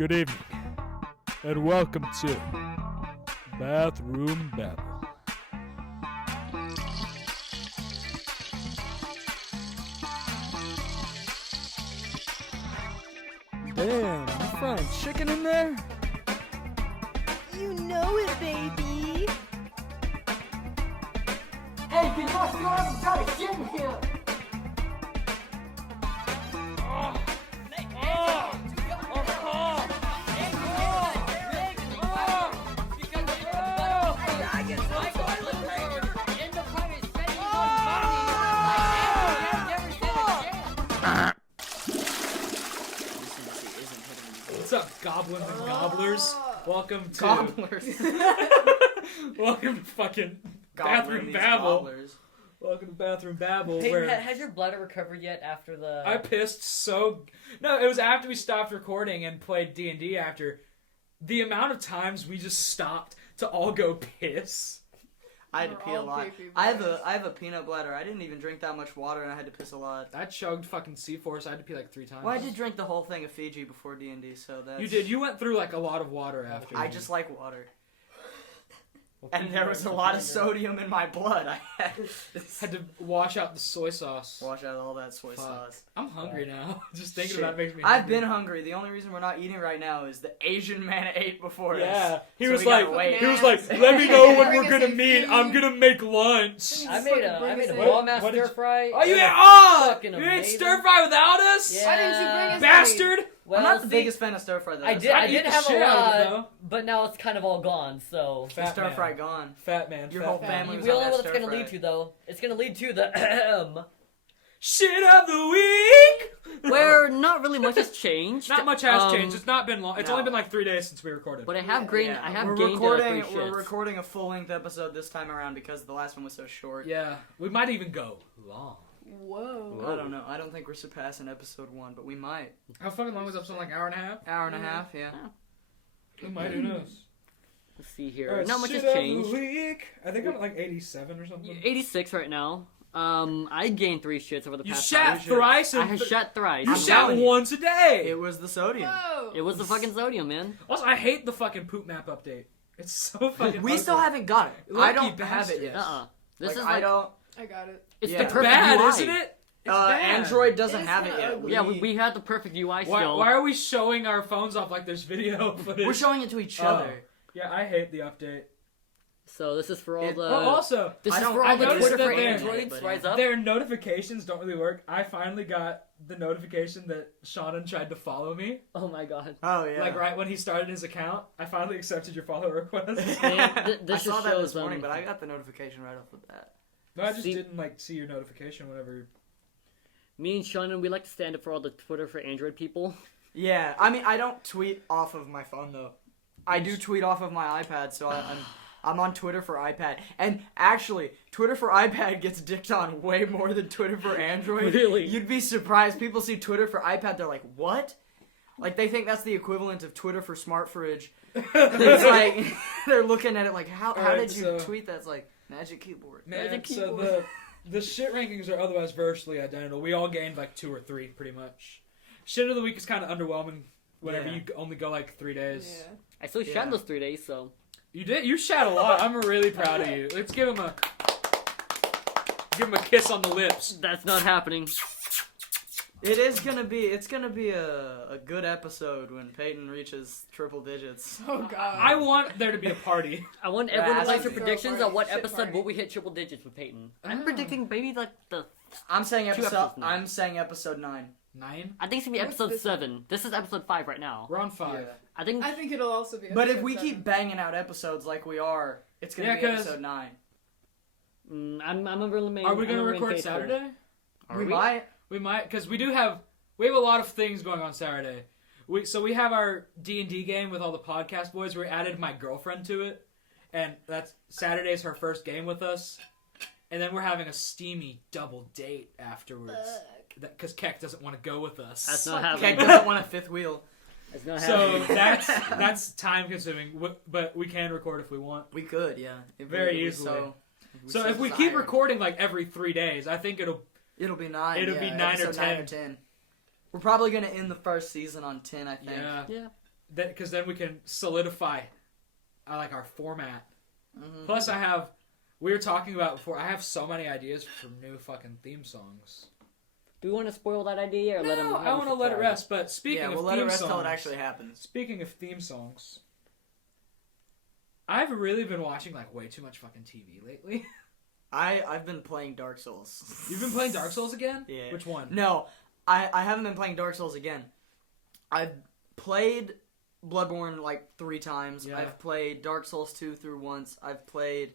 Good evening, and welcome to Bathroom Babble. Damn, you frying chicken in there? You know it, baby. Hey, can you watch me up and try to shit in here? What's up, goblins and gobblers? Welcome to Gobblers. welcome to fucking Bathroom Babble. Welcome to Bathroom Babble. Peyton, where has your bladder recovered yet after the... I pissed so... No, it was after we stopped recording and played D&D after. The amount of times we just stopped to all go piss. I had to pee a lot. I have a peanut bladder. I didn't even drink that much water, and I had to piss a lot. I chugged fucking C4, so I had to pee like 3 times. Well, I did drink the whole thing of Fiji before D&D, so that's... You did. You went through like a lot of water after. I just like water. And there was a lot of sodium in my blood. I had to wash out the soy sauce. wash out all that soy sauce. I'm hungry now. Just thinking Shit. about it makes me hungry. I've been hungry. The only reason we're not eating right now is the Asian man ate before us. Yeah, he So was we gotta like, wait. let me know when we're Bring us gonna some meet. food. I'm gonna make lunch. I made a What- bomb-ass what did you- stir-fry. Oh, you It ate, was fucking you ate amazing. stir fry without us? Yeah. Why didn't you bring us Bastard! Well, I'm not the see, biggest fan of stir fry though. I did I eat have the a shit out of it, lot, but now it's kind of all gone, so... Fat stir man. fry gone. Fat man. Your fat whole man. family was We all on know that what it's going to stir lead fry. to, though. It's going to lead to the... Shit of the week! Where not really much has changed. Not much has changed. It's not been long. It's no. only been like 3 days since we recorded. But I have gained. I have we're gained recording. 3 We're shits. recording a full length episode this time around because the last one was so short. Yeah, we might even go long. Whoa. I don't know. I don't think we're surpassing episode 1, but we might. How fucking long was episode? Like hour and a half? Hour and a half, yeah. We might. Who knows? Let's see here. Alright, Not much shit has of the changed. week. I think I'm at like 87 or something. 86 right now. I gained 3 shits over the You past. shat time. thrice. I And have shat thrice. You I'm shat telling you. once a day. It was the sodium. Whoa. It was the fucking sodium, man. Also, I hate the fucking poop map update. It's so fucking. We ugly. still haven't got it. Lucky I don't have bastard. it yet. This Like, is I like don't. I got it. it's Yeah. the It's perfect bad, UI. isn't it? It's bad. Android doesn't It's have it not yet. ugly. Yeah, we had the perfect UI Why, still. why are we showing our phones off like there's video footage? We're showing it to each Oh. other. Yeah, I hate the update. So this is for all It- the. Well, also, this I is don't- for I all the noticed Twitter that for they're- Androids. but, Rise up. their notifications don't really work. I finally got the notification that Shannon tried to follow me. Oh my god. Oh yeah. Like right when he started his account, I finally accepted your follow request. Man, I this saw just that shows this morning, but I got the notification right off the bat. No, I just See- didn't like see your notification whenever. Me and Shannon, we like to stand up for all the Twitter for Android people. Yeah, I mean, I don't tweet off of my phone though. I do tweet off of my iPad, so I'm on Twitter for iPad. And actually, Twitter for iPad gets dicked on way more than Twitter for Android. Really? You'd be surprised. People see Twitter for iPad, they're like, what? Like, they think that's the equivalent of Twitter for Smart Fridge. It's like, they're looking at it like, how Alright, did you so- tweet that? It's like, Magic Keyboard. Man, so the shit rankings are otherwise virtually identical. We all gained like 2 or 3, pretty much. Shit of the week is kind of underwhelming whenever Yeah. you only go like 3 days. Yeah. I still Yeah. shat those 3 days, so. You did. You shat a lot. I'm really proud of you. Let's give him a kiss on the lips. That's not happening. It's gonna be a good episode when Peyton reaches triple digits. Oh god. I want there to be a party. I want everyone to Yeah, place I their see. predictions Throw a on what party, shit episode party. will we hit triple digits with Peyton. Oh. I'm predicting maybe like the. I'm saying episodes now. I'm saying episode 9. 9. I think it's gonna be What's episode this 7. This is episode 5 right now. We're on 5. I think. I think it'll also be. But if episode we 7. keep banging out episodes like we are, it's gonna Yeah, be 'cause- episode 9. I'm a really main. Are we I'm gonna a main record faithful. Saturday? We might. We might, because we have a lot of things going on Saturday. We have our D&D game with all the podcast boys. We added my girlfriend to it, and that's Saturday's her first game with us. And then we're having a steamy double date afterwards, because Keck doesn't want to go with us. That's not Keg happening. doesn't want a fifth wheel. That's not So happening. that's time consuming, but we can record if we want. We could, yeah. Very If we easily. we So so if we keep desire. recording like every 3 days, I think it'll. It'll be 9. It'll be 9 or episode 9 or 10. 10. We're probably gonna end the first season on 10, I think. Yeah. Yeah. because then we can solidify like our format. Mhm. Plus, we were talking about before. I have so many ideas for new fucking theme songs. Do we want to spoil that idea or let him? No, I want to let it rest. But speaking Yeah, of we'll theme let it rest songs, till it actually happens. speaking of theme songs, I've really been watching like way too much fucking TV lately. I've been playing Dark Souls. You've been playing Dark Souls again? Yeah. Which one? No, I haven't been playing Dark Souls again. I've played Bloodborne like 3 times. Yeah. I've played Dark Souls 2 through once. I've played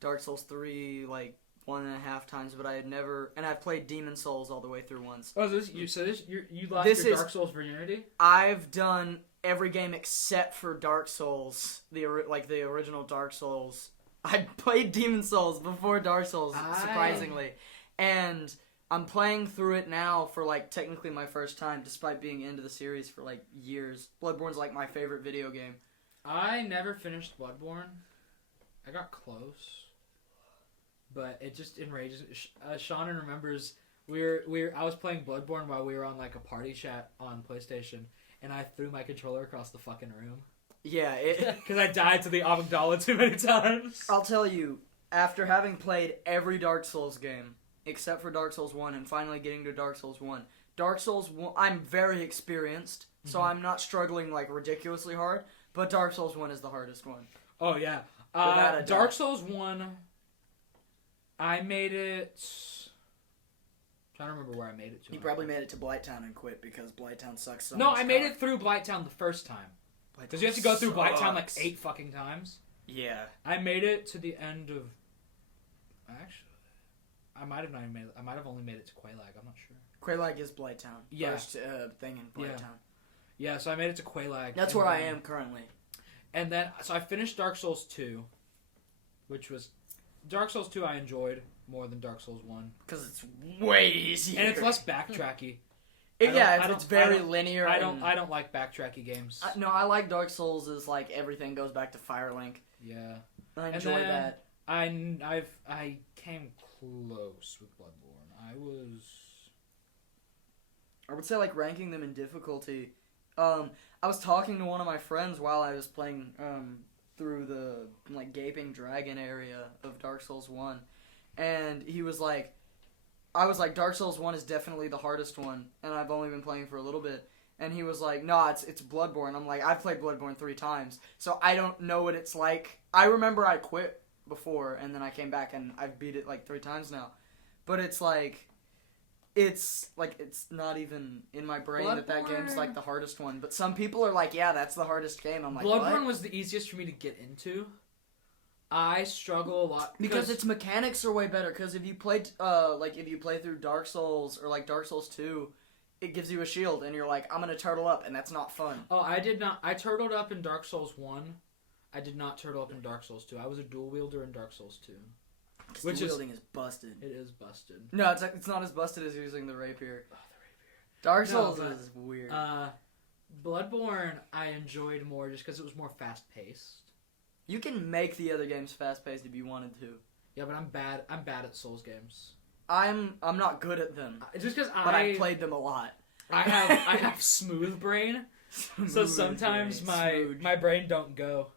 Dark Souls 3 like 1.5 times, but I had never. And I've played Demon Souls all the way through once. Oh, you lost This your is- Dark Souls virginity? I've done every game except for Dark Souls, the original Dark Souls. I played Demon Souls before Dark Souls, surprisingly, and I'm playing through it now for like technically my first time, despite being into the series for like years. Bloodborne's like my favorite video game. I never finished Bloodborne. I got close, but it just enrages. Shannon remembers I was playing Bloodborne while we were on like a party chat on PlayStation, and I threw my controller across the fucking room Yeah, because I died to the amygdala too many times. I'll tell you, after having played every Dark Souls game, except for Dark Souls 1, and finally getting to Dark Souls 1, Dark Souls 1, I'm very experienced, so I'm not struggling like ridiculously hard, but Dark Souls 1 is the hardest one. Oh yeah, Without a Dark doubt. Souls 1. I made it. Trying to remember where I made it to. You probably made it to Blighttown and quit because Blighttown sucks so No, much. I made it through Blighttown the first time. Because you have to go through Blighttown like 8 fucking times. Yeah. I made it to the end of. Actually, I might have not even made it. I might have only made it to Quelaag. I'm not sure. Quelaag is Blighttown. Yeah. First thing in Blighttown. Yeah, so I made it to Quelaag. That's and where I then- am currently. And then, so I finished Dark Souls 2, which was Dark Souls 2. I enjoyed more than Dark Souls 1, Because it's way easier. and it's less backtracky. It's very linear. I don't like backtracky games. No, I like Dark Souls is like everything goes back to Firelink. Yeah. I And enjoy then- that. I came close with Bloodborne. I would say like ranking them in difficulty. I was talking to one of my friends while I was playing through the like gaping dragon area of Dark Souls 1, and he was like, I was like, Dark Souls 1 is definitely the hardest one, and I've only been playing for a little bit. And he was like, nah, it's Bloodborne. I'm like, I've played Bloodborne 3 times, so I don't know what it's like. I remember I quit before, and then I came back, and I've beat it like 3 times now. But it's not even in my brain that game's Bloodborne- like the hardest one. But some people are like, yeah, that's the hardest game. I'm like, Bloodborne what? was the easiest for me to get into. I struggle a lot Because its mechanics are way better. Because if you play through Dark Souls or like Dark Souls 2, it gives you a shield, and you're like, I'm gonna turtle up, and that's not fun. Oh, I did not. I turtled up in Dark Souls 1. I did not turtle up in Dark Souls 2. I was a dual wielder in Dark Souls 2. Which is- wielding is busted. It is busted. No, it's not as busted as using the rapier. Oh, the rapier. Dark No, Souls but, is weird. Bloodborne I enjoyed more just because it was more fast paced. You can make the other games fast paced if you wanted to. Yeah, but I'm bad at Souls games. I'm not good at them, Just because but I've played them a lot. I have smooth brain, so sometimes my brain don't go.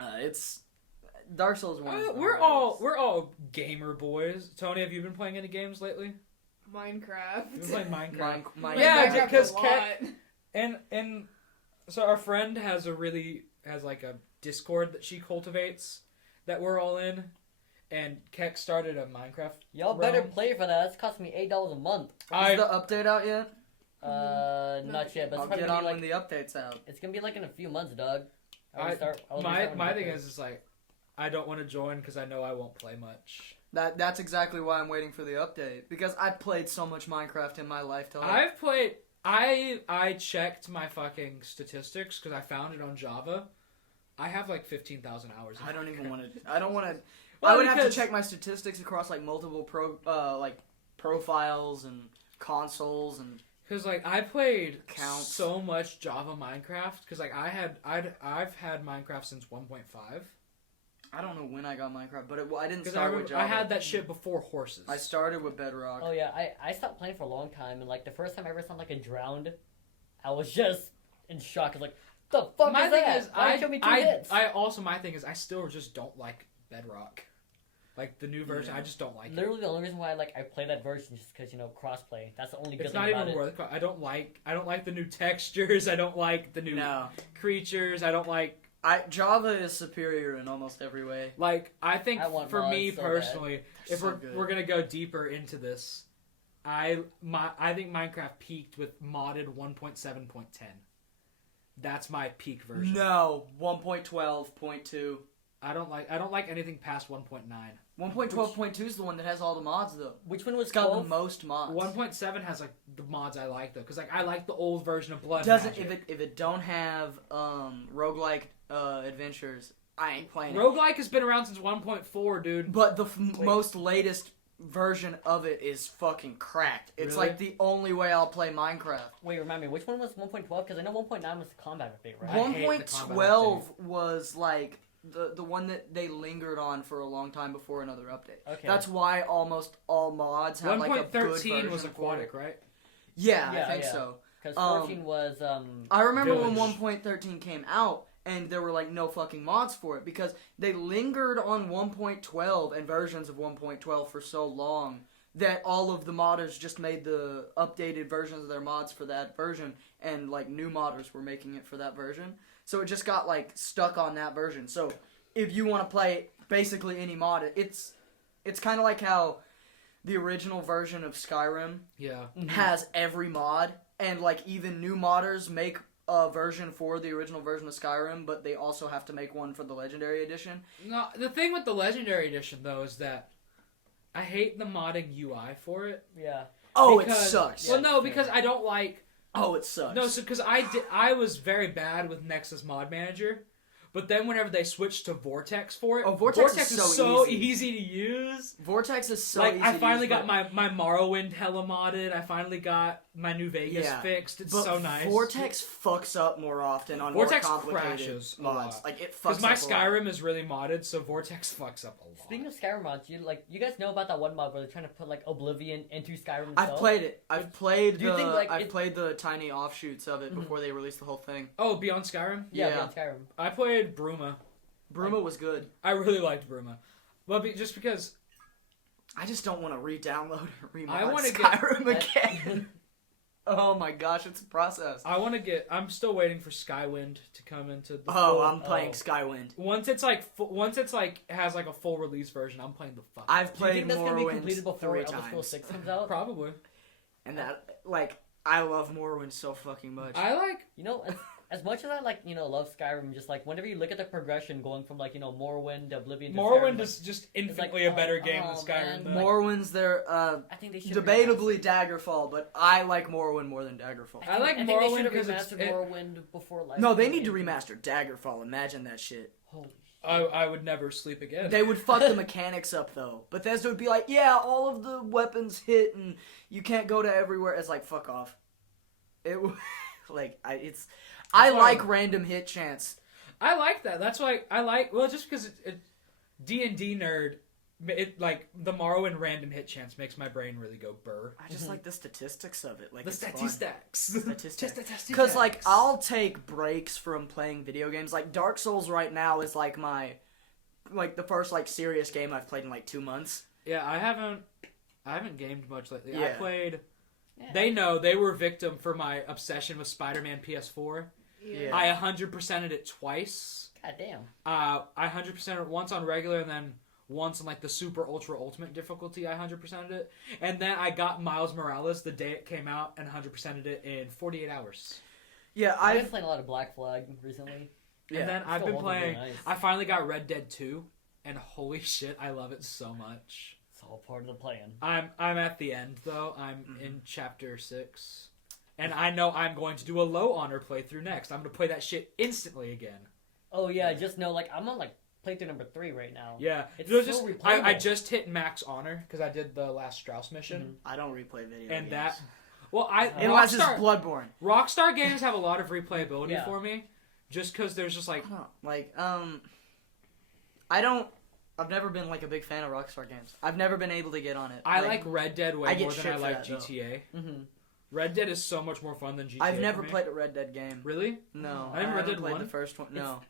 It's Dark Souls 1. is the We're hardest. all gamer boys. Tony, have you been playing any games lately? Minecraft. You've been playing Minecraft. Minecraft. Yeah, Minecraft because a lot. And so our friend has like a Discord that she cultivates that we're all in, and Keck started a Minecraft. Y'all better realm. play for that. It's costing me $8 a month. Is the update out yet? Not yet, but I'll it's probably get gonna on be like when the update's out. it's gonna be like in a few months, Doug. My thing is just like I don't want to join because I know I won't play much. That's exactly why I'm waiting for the update, because I've played so much Minecraft in my lifetime. I've played. I checked my fucking statistics because I found it on Java. I have like 15,000 hours. I don't even want to. I don't want to. Well, I would have to because- check my statistics across like multiple profiles and consoles and. Because like I played Counts. so much Java Minecraft because like I've had Minecraft since 1.5. I don't know when I got Minecraft, but I didn't Because start with Java. I had that shit before horses. I started with Bedrock. Oh yeah, I stopped playing for a long time, and like the first time I ever saw like a drowned, I was just in shock. I was like, The fuck My is thing that? is, Why show me two hits? my thing is, I still just don't like Bedrock. Like the new version, I just don't like Literally, the only reason why I play that version is just because crossplay. That's the only it. good It's thing not about even it. worth. I don't like the new textures. I don't like the new No. creatures. I don't like. Java is superior in almost every way. Like, I think I want for mods me so personally, They're if so we're good. we're gonna go deeper into this, I think Minecraft peaked with modded 1.7.10. That's my peak version. No, 1.12.2. I don't like anything past 1.9. 1.12.2 is the one that has all the mods though. Which one was It's got 12? the most mods. 1.7 has like the mods I like though, because like I like the old version of Blood Doesn't Magic. if it don't have roguelike adventures, I ain't playing it. Roguelike has been around since 1.4, dude. But the most latest version of it is fucking cracked. It's Really? like the only way I'll play Minecraft. Wait, remind me, which one was 1.12? Because I know 1.9 was the combat update, right? I hate the combat 1.12 was like the one that they lingered on for a long time before another update. Okay. That's why almost all mods have like a good 1.13 version was for it. aquatic, right? Yeah, Yeah, I think yeah. so. Because 14 was I remember when Village. 1.13 came out and there were like no fucking mods for it because they lingered on 1.12 and versions of 1.12 for so long that all of the modders just made the updated versions of their mods for that version and like new modders were making it for that version. So it just got like stuck on that version. So if you want to play basically any mod, it's kind of like how the original version of Skyrim Yeah. has every mod, and like even new modders make a version for the original version of Skyrim, but they also have to make one for the Legendary Edition. No, the thing with the Legendary Edition though is that I hate the modding UI for it. yeah. Oh, Because- it sucks. Well, no, because I don't like. Oh, it sucks. No, so because I was very bad with Nexus Mod Manager, but then whenever they switched to Vortex for it, Oh, Vortex is is so easy. easy. to use. Vortex is so Like easy I to finally use, got but- my Morrowind hella modded. I finally got my New Vegas Yeah, fixed. It's but so nice. Vortex fucks up more often on Vortex more complicated crashes a mods. lot. Like it fucks Because my up a lot. Skyrim is really modded, so Vortex fucks up a lot. Speaking of Skyrim mods, you guys know about that one mod where they're trying to put like Oblivion into Skyrim itself? I've played it. I've played Do you think, like, I've played the tiny offshoots of it before they released the whole thing. Oh, Beyond Skyrim? Yeah, Yeah. beyond Skyrim. I played Bruma. Bruma was good. I really liked Bruma. But just because I just don't want to re-download and remod I wanna get- Skyrim again. Oh my gosh, it's a process. I'm still waiting for Skywind to come into the Oh, full- I'm playing oh. Skywind. Once it's has like a full release version, I'm playing the fuck. I've out of it. Do you played think that's gonna be Morrowind completed before 3 Elder Scrolls times, 6 comes out? Probably. and that I love Morrowind so fucking much. I like You know, as much as I love Skyrim, just like whenever you look at the progression going from Morrowind to Oblivion to Morrowind Skyrim, is just like, infinitely a better oh, game than oh, Skyrim. man. though. Morrowind's their I think they should debatably Daggerfall, but I like Morrowind more than Daggerfall. I like I think they Morrowind should have because it's. remastered Morrowind before life. No, they need to remaster Daggerfall. Imagine that shit. Holy I would never sleep again. They would fuck the mechanics up though. Bethesda would be like, yeah, all of the weapons hit and you can't go to everywhere. It's like, fuck off. It I why- like random hit chance. I like that. That's why I like. Well, just because D&D nerd, it like the Morrowind random hit chance makes my brain really go burr. I just like the statistics of it. Like The it's fun. statistics. Statistics. Because like I'll take breaks from playing video games. Like Dark Souls right now is like the first like serious game I've played in like 2 months. Yeah, I haven't gamed much lately. I Yeah. played. Yeah. They know they were victim for my obsession with Spider-Man PS4. Yeah. I 100%ed it twice. God damn. I 100%ed it once on regular and then once on like the super ultra ultimate difficulty. I 100%ed it, and then I got Miles Morales the day it came out and 100%ed it in 48 hours. Yeah, I've been I've playing a lot of Black Flag recently. Yeah, And then I've still been holding playing. really nice. I finally got Red Dead 2, and holy shit, I love it so much. It's all part of the plan. I'm at the end though. I'm Mm-hmm. in chapter 6, and I know I'm going to do a low honor playthrough next. I'm gonna play that shit instantly again. Oh yeah, just know I'm on playthrough number 3 right now. Yeah, It's you know, so just replayable. I just hit max honor because I did the last Strauss mission, I don't replay video and games. that. Well, Unless it's Rockstar, Bloodborne. Rockstar games have a lot of replayability Yeah. for me, just because there's just like I don't know. I've never been like a big fan of Rockstar games. I've never been able to get on it. I like Red Dead way I get more than shit I for like that, though. GTA. Mm-hmm. Red Dead is so much more fun than GTA. I've for never me. played a Red Dead game. Really? No, I haven't Red Dead played 1? the first one. No,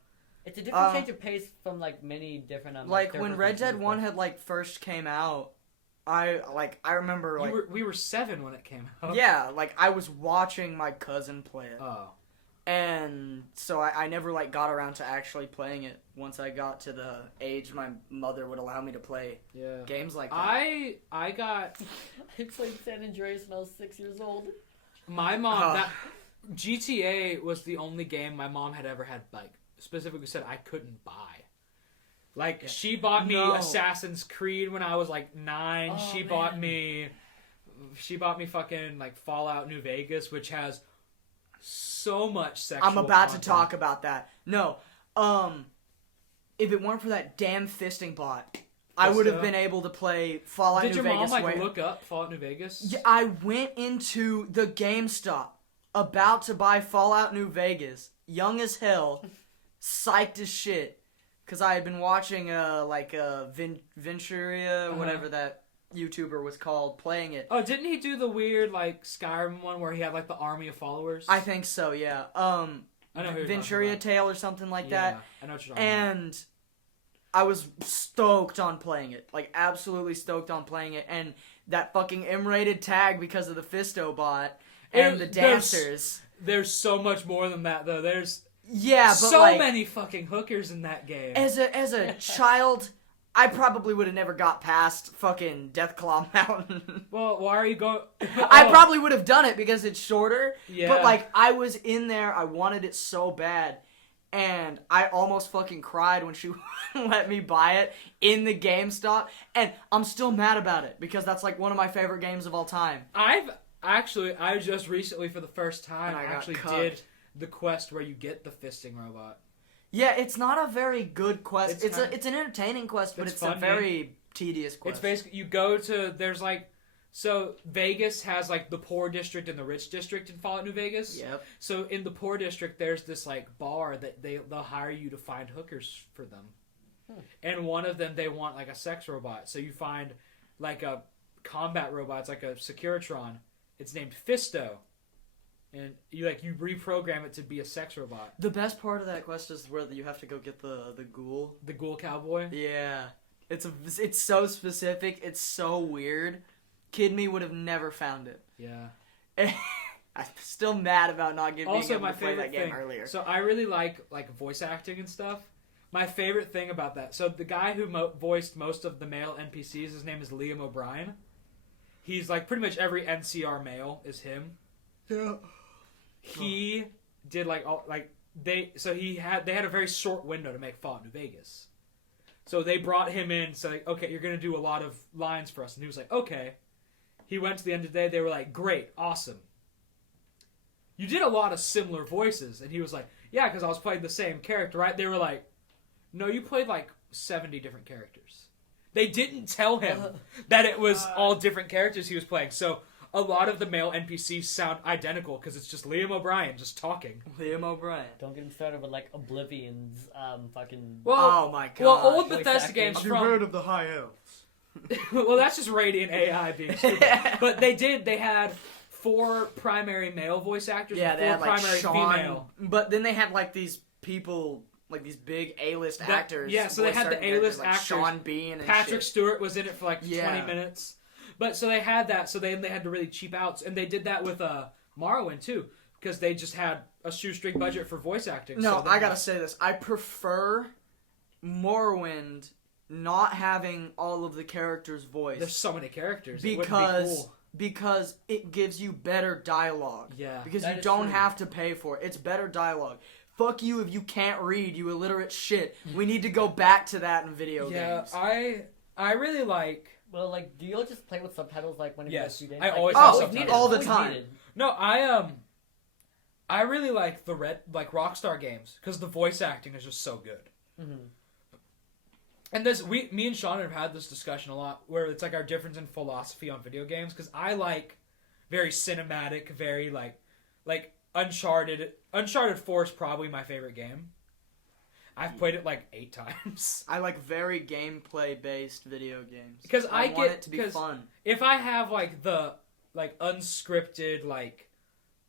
It's a different change of pace from like many different. like when third-person Red Dead shooters. 1 had like first came out, I remember like we were 7 when it came out. yeah, like I was watching my cousin play it. Oh. And so I never like got around to actually playing it once I got to the age my mother would allow me to play Yeah. games like that. I got I played San Andreas when I was 6 years old. my mom that GTA was the only game my mom had ever had like specifically said I couldn't buy. Like she bought me No. Assassin's Creed when I was like 9. Oh, She man. bought me fucking like Fallout New Vegas, which has so much sexual I'm about content. to talk about that. No, if it weren't for that damn fisting bot, I would have Fisto? been able to play Fallout Did New your Vegas. mom like way- look up Fallout New Vegas? Yeah, I went into the GameStop about to buy Fallout New Vegas, young as hell, psyched as shit, because I had been watching Venturia, whatever that YouTuber was called, playing it. Oh, didn't he do the weird like Skyrim one where he had like the army of followers? I think so, yeah. I know who you're Venturia talking Tale or something like about. that. Yeah, I know what you're talking about. And I was stoked on playing it. Like, absolutely stoked on playing it. And that fucking M-rated tag because of the Fisto bot and the dancers. There's so much more than that though. There's Yeah, but so like, many fucking hookers in that game. as a child, I probably would have never got past fucking Deathclaw Mountain. Well, why are you going? I probably would have done it because it's shorter. Yeah. But like, I was in there, I wanted it so bad. And I almost fucking cried when she let me buy it in the GameStop. And I'm still mad about it because that's like one of my favorite games of all time. I just recently for the first time And I got actually cucked. did the quest where you get the fisting robot. Yeah, it's not a very good quest. It's It's an entertaining quest, but it's it's a fun, very tedious quest. It's basically you go to there's like so Vegas has like the poor district and the rich district in Fallout New Vegas. Yep. So in the poor district, there's this like bar that they'll hire you to find hookers for them, and one of them they want like a sex robot. So you find like a combat robot. It's like a Securitron. It's named Fisto, and you reprogram it to be a sex robot. The best part of that quest is where you have to go get the ghoul. The Ghoul Cowboy. Yeah, it's so specific. It's so weird. Kid me would have never found it. Yeah. I'm still mad about not being Also, able my to play favorite that game thing. earlier. So I really like voice acting and stuff. My favorite thing about that. So the guy who voiced most of the male NPCs, his name is Liam O'Brien. He's like pretty much every NCR male is him. Yeah. He did they had a very short window to make Fallout New Vegas. So they brought him in, so okay, you're gonna do a lot of lines for us, and he was like, okay. He went to the end of the day. They were like, great, awesome. You did a lot of similar voices, and he was like, yeah, because I was playing the same character, right? They were like, no, you played like 70 different characters. They didn't tell him that it was all different characters he was playing. So a lot of the male NPCs sound identical because it's just Liam O'Brien just talking. Liam O'Brien. Don't get me started with like Oblivion's fucking. Oh my god. Well, old Voice Bethesda acting. games Have you from heard of the High Elves? well, that's just Radiant AI being stupid. But they had 4 primary male voice actors Yeah, and they 4 had like primary Sean. female. But then they had like these people, like these big A-list actors. Yeah, so they voice had the certain characters, A-list like actors. Sean Bean and Patrick shit. Stewart was in it for like Yeah. 20 minutes. But so they had that, so they had to really cheap out. And they did that with Morrowind too, because they just had a shoestring budget for voice acting. No, so they I gotta had- say this. I prefer Morrowind not having all of the characters' voiced. There's so many characters. It wouldn't be cool. Because it gives you better dialogue. Yeah. Because That you is don't true. have to pay for it. It's better dialogue. Fuck you if you can't read, you illiterate shit. We need to go back to that in video Yeah, games. I really like. Well, like, do you just play with subtitles like when you Yes, guys do games? I Like, always it's have always subtitles. needed, All the always time. needed. No, I really like the Rockstar games because the voice acting is just so good. Mhm. And me and Sean have had this discussion a lot, where it's like our difference in philosophy on video games. Because I like very cinematic, very like Uncharted. Uncharted 4 is probably my favorite game. I've played it like 8 times. I like very gameplay based video games. Because I want get it to be because fun. if I have like the like unscripted, like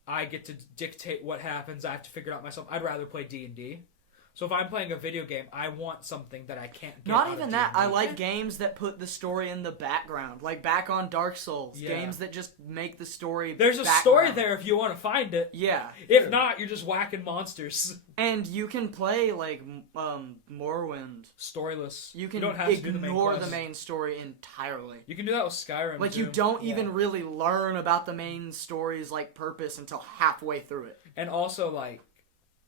I get to dictate what happens. I have to figure it out myself. I'd rather play D&D. So if I'm playing a video game, I want something that I can't get Not out even of that. D&D. I like games that put the story in the background, like back on Dark Souls. Yeah. Games that just make the story. There's a story there if you want to find it. Yeah. If not, you're just whacking monsters. And you can play like Morrowind. Storyless. You can don't have to do the main ignore quest. the main story entirely. You can do that with Skyrim. Like too. you don't even really learn about the main story's like purpose until halfway through it. And also, like,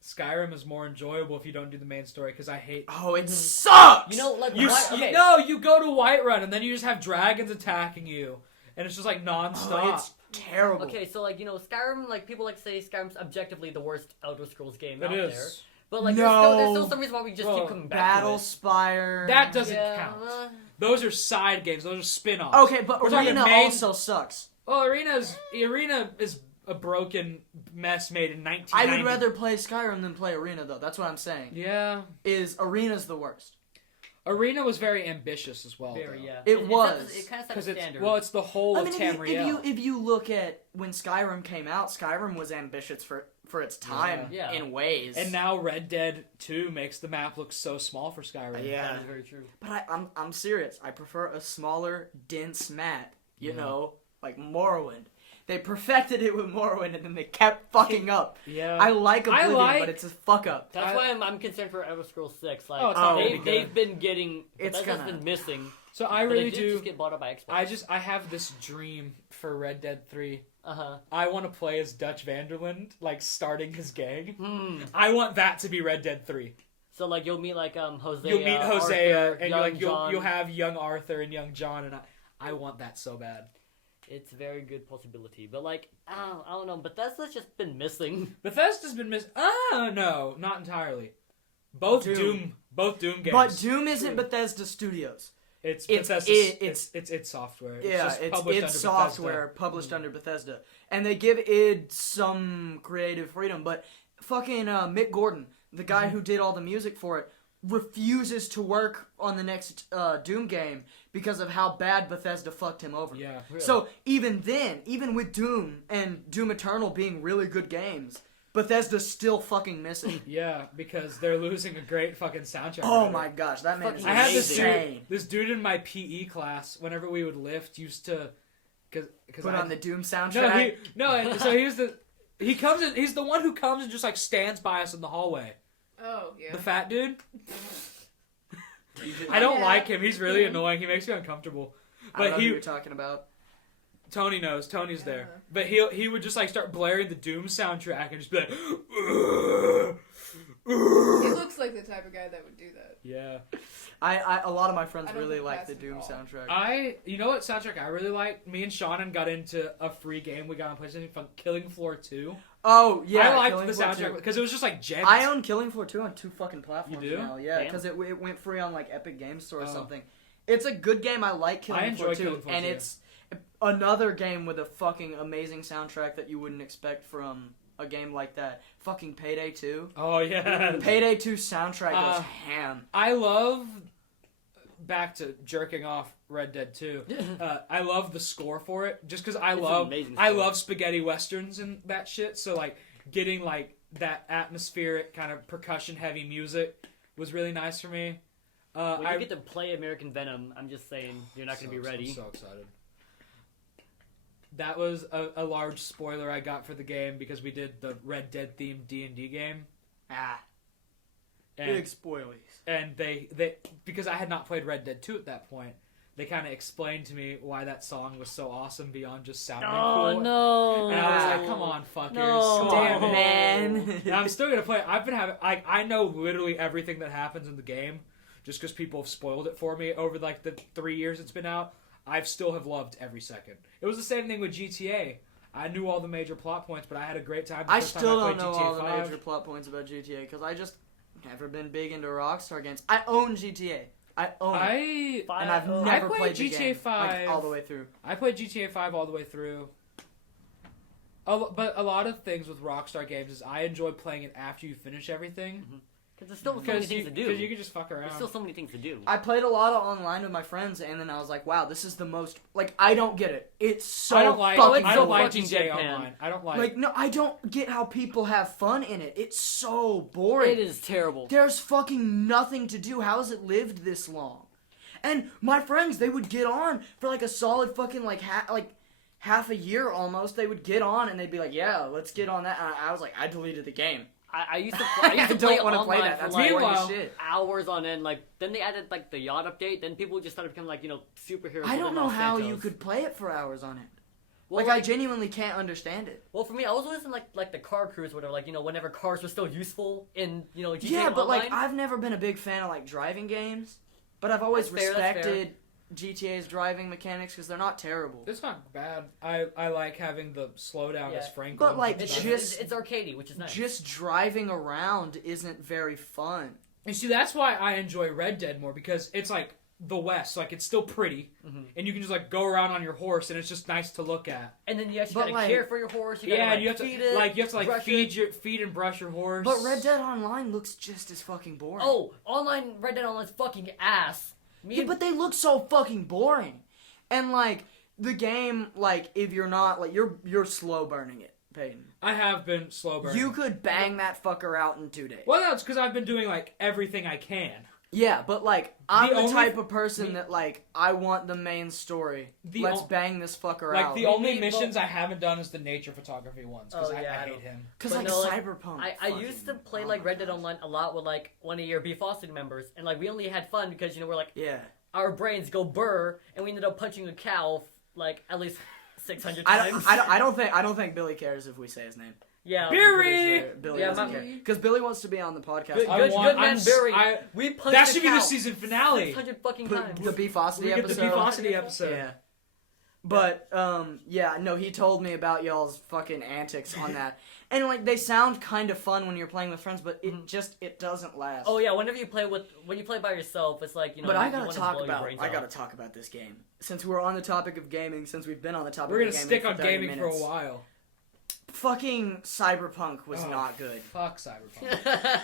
Skyrim is more enjoyable if you don't do the main story, because I hate... Oh, it sucks! You know, like You go to Whiterun, and then you just have dragons attacking you. And it's just, like, non-stop. Oh, it's terrible. Okay, so like Skyrim, like people like to say Skyrim's objectively the worst Elder Scrolls game It out is. there. But like No. there's still some reason why we just keep coming back to it. Battlespire. That doesn't Yeah, count. Those are side games. Those are spin-offs. Okay, but We're talking Arena main- also sucks. Well, Arena is a broken mess made in 1990. I would rather play Skyrim than play Arena, though. That's what I'm saying. Yeah. Arena's the worst. Arena was very ambitious as well. Very, though. yeah. It was. It kind of set Because a it's standard. well, it's the whole I of mean, Tamriel. if you look at when Skyrim came out, Skyrim was ambitious for its time Yeah. in ways. And now Red Dead 2 makes the map look so small for Skyrim. Yeah. That is very true. But I'm serious. I prefer a smaller, dense map. You know, like Morrowind. They perfected it with Morrowind, and then they kept fucking up. Yeah. I like Oblivion, but it's a fuck up. That's why I'm concerned for Elder Scrolls 6. Like, Oh, it's not gonna be they've good. been getting, It's Bethesda's gonna- been missing. So I but really they did do. just get bought up by Xbox. I have this dream for Red Dead 3. Uh-huh. I want to play as Dutch Vanderland, like starting his gang. Hmm. I want that to be Red Dead 3. So, like, you'll meet, like, Hosea, You'll meet Hosea, Arthur, and young you'll John. have young Arthur and young John, and I want that so bad. It's a very good possibility. But, like, I don't know. Bethesda's just been missing. Bethesda's been missing. No, not entirely. Both Doom games. But Doom isn't Bethesda Studios. It's it's- Bethesda's. it's- It's software. Yeah, just it's published id under software Bethesda. published under Bethesda, and they give id some creative freedom. But fucking Mick Gordon, the guy who did all the music for it, refuses to work on the next Doom game because of how bad Bethesda fucked him over. Yeah. Really? So even then, even with Doom and Doom Eternal being really good games, Bethesda's still fucking missing. Yeah, because they're losing a great fucking soundtrack. Oh writer. my gosh, that man is Fucking I had this insane. dude in my PE class. Whenever we would lift, used to, because Put on the Doom no, soundtrack. so he comes in. He's the one who comes and just like stands by us in the hallway. Oh, yeah. The fat dude. I don't Yeah. like him. He's really annoying. He makes me uncomfortable. I don't know But who you're talking about. Tony knows. Tony's there. Yeah. But he would just like start blaring the Doom soundtrack and just be like, He looks like the type of guy that would do that. yeah. A lot of my friends I don't really think like the that's Doom at all. soundtrack. You know what soundtrack I really like? Me and Shannon got into a free game we got on PlayStation from Killing Floor 2. Oh yeah, I liked Killing the Floor soundtrack 2. because it was just like gems. I own Killing Floor 2 on 2 fucking platforms You do? now. Yeah, Damn. because it went free on like Epic Games Store or Oh. something. It's a good game. I like Killing I enjoy Floor 2, Killing Floor and 2. it's another game with a fucking amazing soundtrack that you wouldn't expect from a game like that. Fucking Payday 2. Oh yeah. Payday 2 soundtrack goes Uh, ham. I love. Back to jerking off Red Dead 2. I love the score for it just because I It's an love amazing I score. love spaghetti westerns and that shit. So like getting like that atmospheric kind of percussion heavy music was really nice for me. When I you get to play American Venom, I'm just saying you're not going to be ready. I'm so excited. That was a large spoiler I got for the game because we did the Red Dead themed D&D game. And, Big spoilies. and they because I had not played Red Dead 2 at that point, they kind of explained to me why that song was so awesome beyond just sounding Oh cool. no! And I was like, come on, fuckers. No. Damn it. Man. And I'm still going to play it. I've been having... I know literally everything that happens in the game just because people have spoiled it for me over like the 3 years it's been out. I still have loved every second. It was the same thing with GTA. I knew all the major plot points, but I had a great time. The I first time still played don't know GTA all the 5. major plot points about GTA because I just never been big into Rockstar games. I own GTA. I own it. And I've never played played the GTA game, 5 like, all the way through. I played GTA 5 all the way through. But a lot of things with Rockstar games is I enjoy playing it after you finish everything. Because there's still so many things to do. Because you can just fuck around. There's still so many things to do. I played a lot of online with my friends, and then I was like, wow, this is the most... Like, I don't get it. It's so I don't like. fucking I don't like fucking GTA deadpan. Online. I don't like. Like, no, I don't get how people have fun in it. It's so boring. It is terrible. There's fucking nothing to do. How has it lived this long? And my friends, they would get on for like a solid fucking like half a year almost. They would get on and they'd be like, yeah, let's get on that. And I was like, I deleted the game. I used to play, I play don't want to play online that. for That's like boring as Meanwhile, shit. hours on end. Like then they added like the yacht update. Then people just started becoming like superheroes. I don't with know Los how Santos. you could play it for hours on it. Well, Like, I genuinely can't understand it. Well, for me, I was always in like the car crews, whatever. Like whenever cars were still useful in GTA Yeah, but Online. like I've never been a big fan of like driving games, but I've always That's fair, that's respected GTA's driving mechanics because they're not terrible. It's not bad. I like having the slowdown Yeah. as Franklin. But, like, it's, just- it's arcadey, which is nice. Just driving around isn't very fun. You see, that's why I enjoy Red Dead more because it's like the West, like it's still pretty, and you can just like go around on your horse, and it's just nice to look at. And then you actually But, gotta like- care for your horse. You Yeah, gotta, and you have to feed it, like brush feed and brush your horse. But Red Dead Online looks just as fucking boring. Oh, Red Dead Online's fucking ass. yeah, but they look so fucking boring. And like the game, like if you're not like you're slow burning it, Peyton. I have been slow burning. You could bang that fucker out in 2 days. Well, that's because I've been doing like everything I can. Yeah, but like I'm the only- type of person that like I want the main story. Let's bang this fucker Like out. the only missions I haven't done is the nature photography ones because Oh, yeah, I I hate don't- him. Because But like no, like, Cyberpunk. I used to play like Red Dead Online a lot with like one of your Befosity members, and like we only had fun because we're like Yeah. our brains go burr, and we ended up punching a cow like at least 600 I times. don't think Billy cares if we say his name. Yeah, Barry! Billy Yeah, doesn't my- care because Billy wants to be on the podcast. Good, I good, want- good man, I'm s- Barry. I- We punched That a should be cow the season finale. 600 fucking The times. Beefosity We get the episode. Befosity episode. Yeah. But yeah, no, he told me about y'all's fucking antics on that, and like they sound kind of fun when you're playing with friends, but it doesn't last. Oh yeah, when you play by yourself, it's like But I you gotta wanna talk blow your about brains I out. gotta talk about this game since we're on the topic of gaming. Since we've been on the topic, We're gonna of gaming stick for on 30 gaming for a minutes. while. Fucking Cyberpunk was Oh, not good. Fuck Cyberpunk.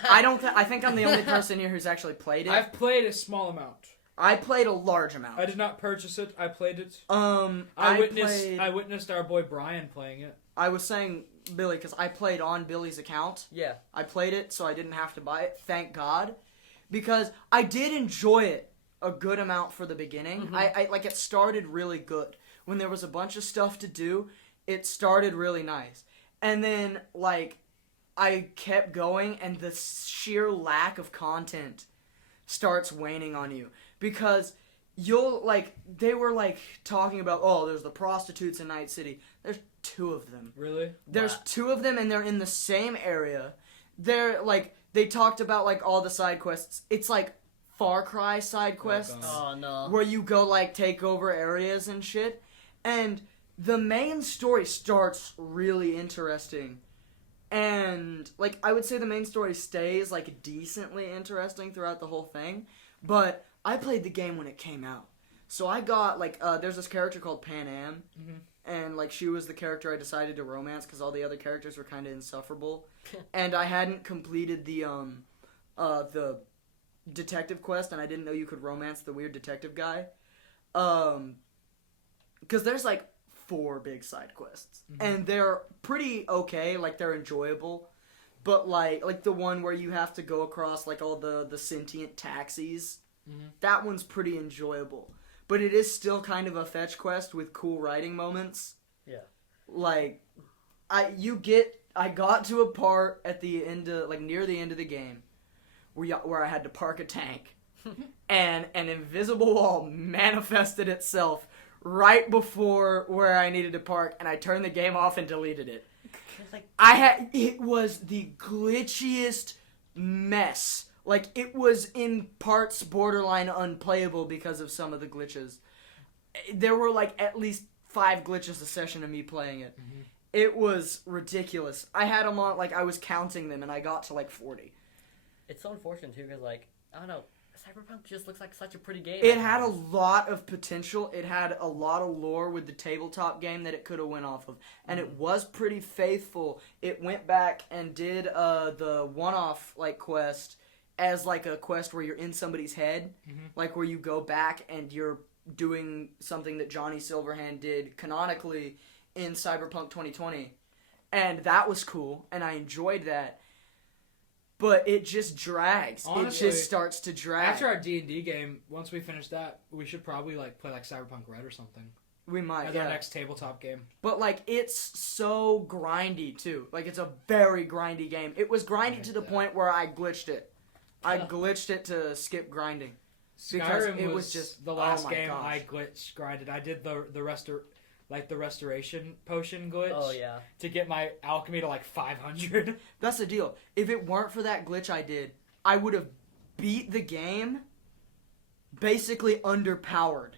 I think I'm the only person here who's actually played it. I've played a small amount. I played a large amount. I did not purchase it. I played it. I witnessed our boy Brian playing it. I was saying Billy because I played on Billy's account. Yeah. I played it, so I didn't have to buy it. Thank God, because I did enjoy it a good amount for the beginning. I like it started really good when there was a bunch of stuff to do. It started really nice, and then like I kept going, and the sheer lack of content starts waning on you because you'll like they were like talking about there's the prostitutes in Night City. There's 2 of them. Really? There's Wow. 2 of them, and they're in the same area. They're like they talked about like all the side quests. It's like Far Cry side quests Oh no. where you go like take over areas and shit. And the main story starts really interesting. And like I would say the main story stays like decently interesting throughout the whole thing. But I played the game when it came out. So I got like there's this character called Pan Am. And like she was the character I decided to romance because all the other characters were kind of insufferable, and I hadn't completed the detective quest, and I didn't know you could romance the weird detective guy, because there's like 4 big side quests, and they're pretty okay, like they're enjoyable, but like the one where you have to go across like all the sentient taxis, that one's pretty enjoyable. But it is still kind of a fetch quest with cool writing moments. Yeah. Like, I got to a part at the end of, like, near the end of the game where I had to park a tank. And an invisible wall manifested itself right before where I needed to park, and I turned the game off and deleted it. It was the glitchiest mess. Like, it was in parts borderline unplayable because of some of the glitches. There were, like, at least 5 glitches a session of me playing it. It was ridiculous. I had them on, like, I was counting them, and I got to, like, 40. It's so unfortunate, too, because, like, I don't know, Cyberpunk just looks like such a pretty game. It had a lot of potential. It had a lot of lore with the tabletop game that it could have went off of. And it was pretty faithful. It went back and did the one-off, like, quest as like a quest where you're in somebody's head, like where you go back and you're doing something that Johnny Silverhand did canonically in Cyberpunk 2020. And that was cool, and I enjoyed that. But it just drags. Honestly, it just starts to drag. After our D&D game, once we finish that, we should probably like play like Cyberpunk Red or something. We might, As yeah. our next tabletop game. But, like, it's so grindy, too. Like, it's a very grindy game. It was grindy to the point where I glitched it. I glitched it to skip grinding. Because Skyrim it was was just... the last oh my game gosh. I grinded. I did the restoration potion glitch. Oh yeah. To get my alchemy to like 500. That's the deal. If it weren't for that glitch I did, I would have beat the game basically underpowered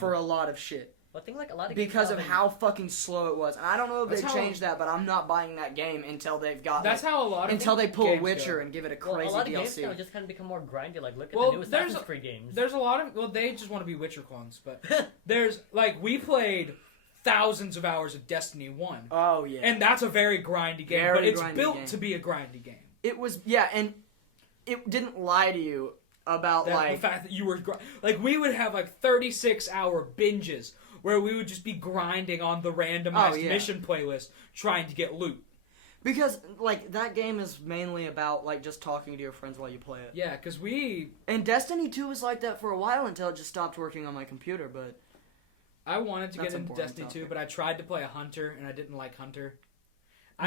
for a lot of shit. Well, I think like a lot of Because of games how fucking slow it was. And I don't know if That's they've how- changed that, but I'm not buying that game until they've got That's like, how a lot of until they pull games Witcher go. and give it a Well, crazy a lot of games DLC. now just kind of become more grindy. Like, look at Well, the new there's Assassin's Creed games. There's a lot of they just want to be Witcher clones, but there's like we played thousands of hours of Destiny 1. Oh yeah. And that's a very grindy game, Very but it's grindy built game. to be a grindy game. It was, yeah, and it didn't lie to you about The like fact that you were like we would have like 36-hour binges where we would just be grinding on the randomized mission playlist trying to get loot. because like that game is mainly about like just talking to your friends while you play it. Yeah, because we And Destiny 2 was like that for a while until it just stopped working on my computer, but I wanted to That's get a into boring Destiny 2, topic. but I tried to play a Hunter and I didn't like Hunter.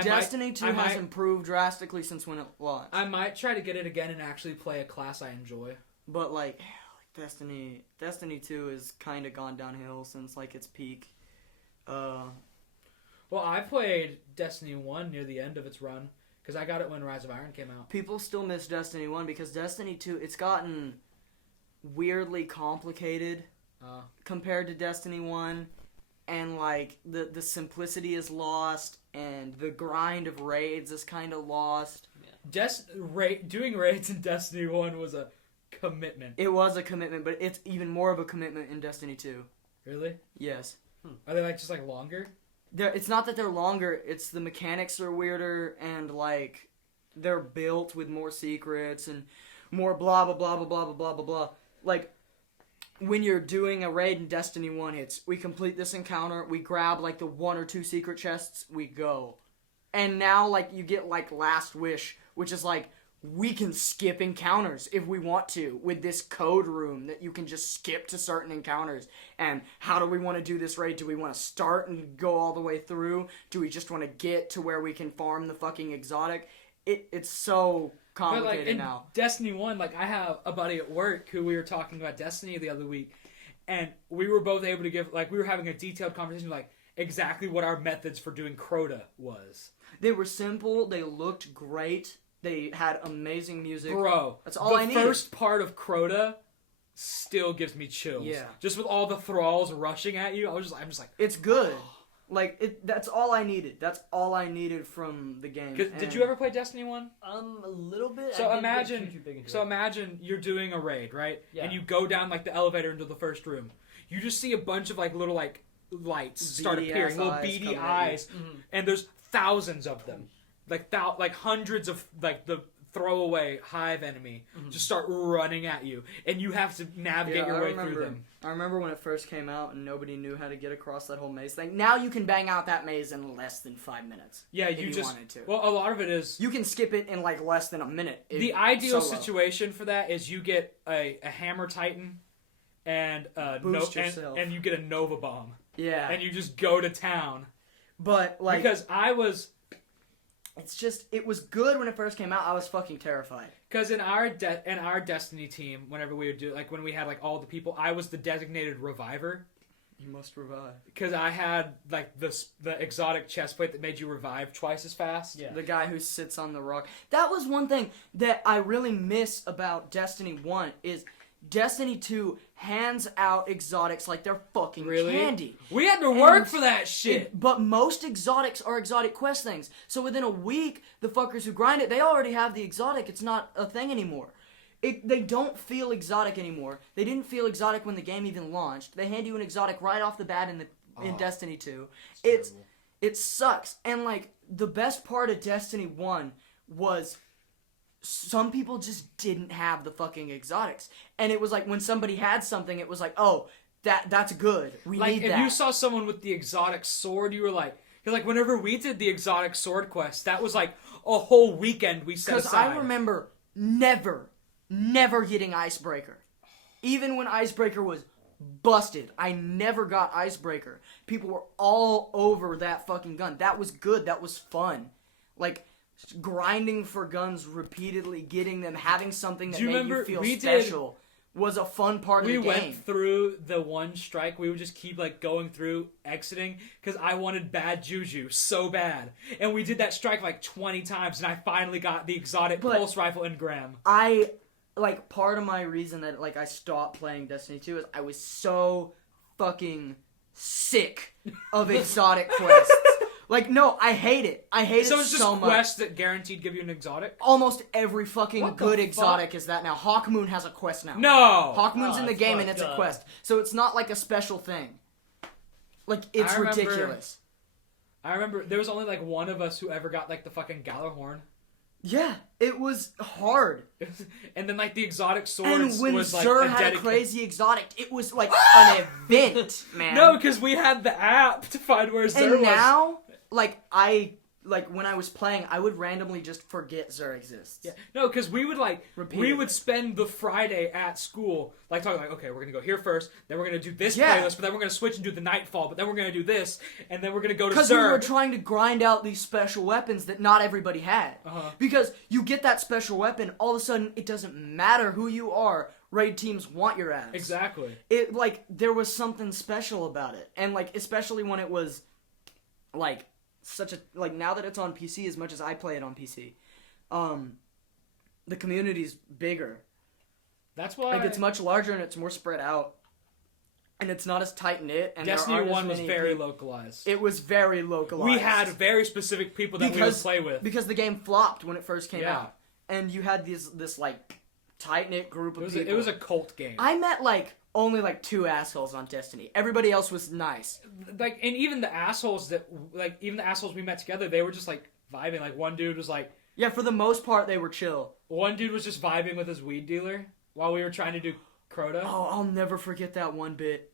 Destiny 2 has improved drastically since when it launched. I might try to get it again and actually play a class I enjoy. But like Destiny 2 has kind of gone downhill since like its peak. Well, I played Destiny 1 near the end of its run because I got it when Rise of Iron came out. People still miss Destiny 1 because Destiny 2, it's gotten weirdly complicated compared to Destiny 1. And, like, the simplicity is lost, and the grind of raids is kind of lost. Doing raids in Destiny 1 was a commitment. It was a commitment, but it's even more of a commitment in Destiny 2. Really? Yes. Are they, like, just, like, longer? It's not that they're longer, it's the mechanics are weirder, and, like, they're built with more secrets, and more blah, blah, blah, blah, blah, blah, blah, blah, blah. Like, when you're doing a raid in Destiny 1, it's, we complete this encounter, we grab, like, the 1 or 2 secret chests, we go. And now, like, you get, like, Last Wish, which is, like, we can skip encounters if we want to with this code room that you can just skip to certain encounters. And how do we want to do this raid? Do we want to start and go all the way through? Do we just want to get to where we can farm the fucking exotic? It's so But, like, complicated in now. Destiny 1, like, I have a buddy at work who we were talking about Destiny the other week, and we were both able to give, like, we were having a detailed conversation, like, exactly what our methods for doing Crota was. They were simple. They looked great. They had amazing music. Bro, That's all I the need. first part of Crota still gives me chills. Yeah. Just with all the thralls rushing at you, I'm just like, It's good. Like, that's all I needed. That's all I needed from the game. 'Cause did you ever play Destiny 1? A little bit. So I didn't get too big into it. imagine you're doing a raid, right? Yeah. And you go down like the elevator into the first room. You just see a bunch of like little like lights start Beady appearing, ass little eyes beady coming at you. eyes, and there's thousands of them, like hundreds of like the throwaway hive enemy just start running at you, and you have to navigate your way through them. I remember when it first came out and nobody knew how to get across that whole maze thing. Now you can bang out that maze in less than 5 minutes. Yeah, if you just wanted to. well, a lot of it is You can skip it in like less than a minute. the ideal situation for that is you get a hammer titan and Boost yourself. and you get a nova bomb. Yeah, And you just go to town. but like Because I was... it's just it was good when it first came out. I was fucking terrified. Because in our Destiny team, whenever we would do... Like, when we had, like, all the people, I was the designated reviver. You must revive. Because I had, like, the exotic chest plate that made you revive twice as fast. Yeah. The guy who sits on the rock. That was one thing that I really miss about Destiny 1 is Destiny 2 hands out exotics like they're fucking Really? candy. We had to work And for that shit! But most exotics are exotic quest things. So within a week, the fuckers who grind it, they already have the exotic. It's not a thing anymore. They don't feel exotic anymore. They didn't feel exotic when the game even launched. They hand you an exotic right off the bat in Destiny 2. It sucks. And like the best part of Destiny 1 was some people just didn't have the fucking exotics. And it was like when somebody had something, it was like, oh, that's good. We Like, need if that. you saw someone with the exotic sword, you're like, whenever we did the exotic sword quest, that was like a whole weekend we set Because aside. I remember never getting Icebreaker. Even when Icebreaker was busted, I never got Icebreaker. People were all over that fucking gun. That was good. That was fun. Like, grinding for guns repeatedly, getting them, having something that Do you made remember you feel we special was a fun part of We the game. went through the one strike. We would just keep like going through, exiting, because I wanted bad juju so bad, and we did that strike like 20 times, and I finally got the exotic But- pulse rifle in Graham. Part of my reason that, like, I stopped playing Destiny 2 is I was so fucking sick of exotic quests. Like, no, I hate it. I hate So it it's just so much. quests that guaranteed give you an exotic. Almost every fucking What the good fuck? exotic is that now. Hawkmoon has a quest now. No. Hawkmoon's in the it's game and fucked it's a up. quest. So it's not like a special thing. Like, it's I remember- ridiculous. I remember there was only like one of us who ever got like the fucking Gallarhorn, Yeah, it was hard. and then like the exotic And swords when was like Xur a had a dedicated. crazy exotic, it was like an event, man. No, because we had the app to find where Xur and was. now, when I was playing, I would randomly just forget Xur exists. Yeah. No, because we would we Repeatedly. would spend the Friday at school like talking like, okay, we're gonna go here first, then we're gonna do this Yeah. playlist, but then we're gonna switch and do the Nightfall, but then we're gonna do this, and then we're gonna go to Because we Xur. were trying to grind out these special weapons that not everybody had. Uh-huh. Because you get that special weapon, all of a sudden it doesn't matter who you are, raid teams want your ass. Exactly. It, like, there was something special about it. And, like, especially when it was, like, such a, like, now that it's on PC, as much as I play it on PC, the community's bigger. That's why Like, it's much larger and it's more spread out. And it's not as tight-knit. And there Destiny aren't as 1 was many very people. localized. It was very localized. We had very specific people that we would play with. Because the game flopped when it first came Yeah. out. And you had this like, tight-knit group of people. It was a cult game. I met, like, only, like, 2 assholes on Destiny. Everybody else was nice. Like, and even the assholes we met together, they were just like vibing. Like one dude was like, Yeah, for the most part, they were chill. one dude was just vibing with his weed dealer while we were trying to do Crota. Oh, I'll never forget that one bit.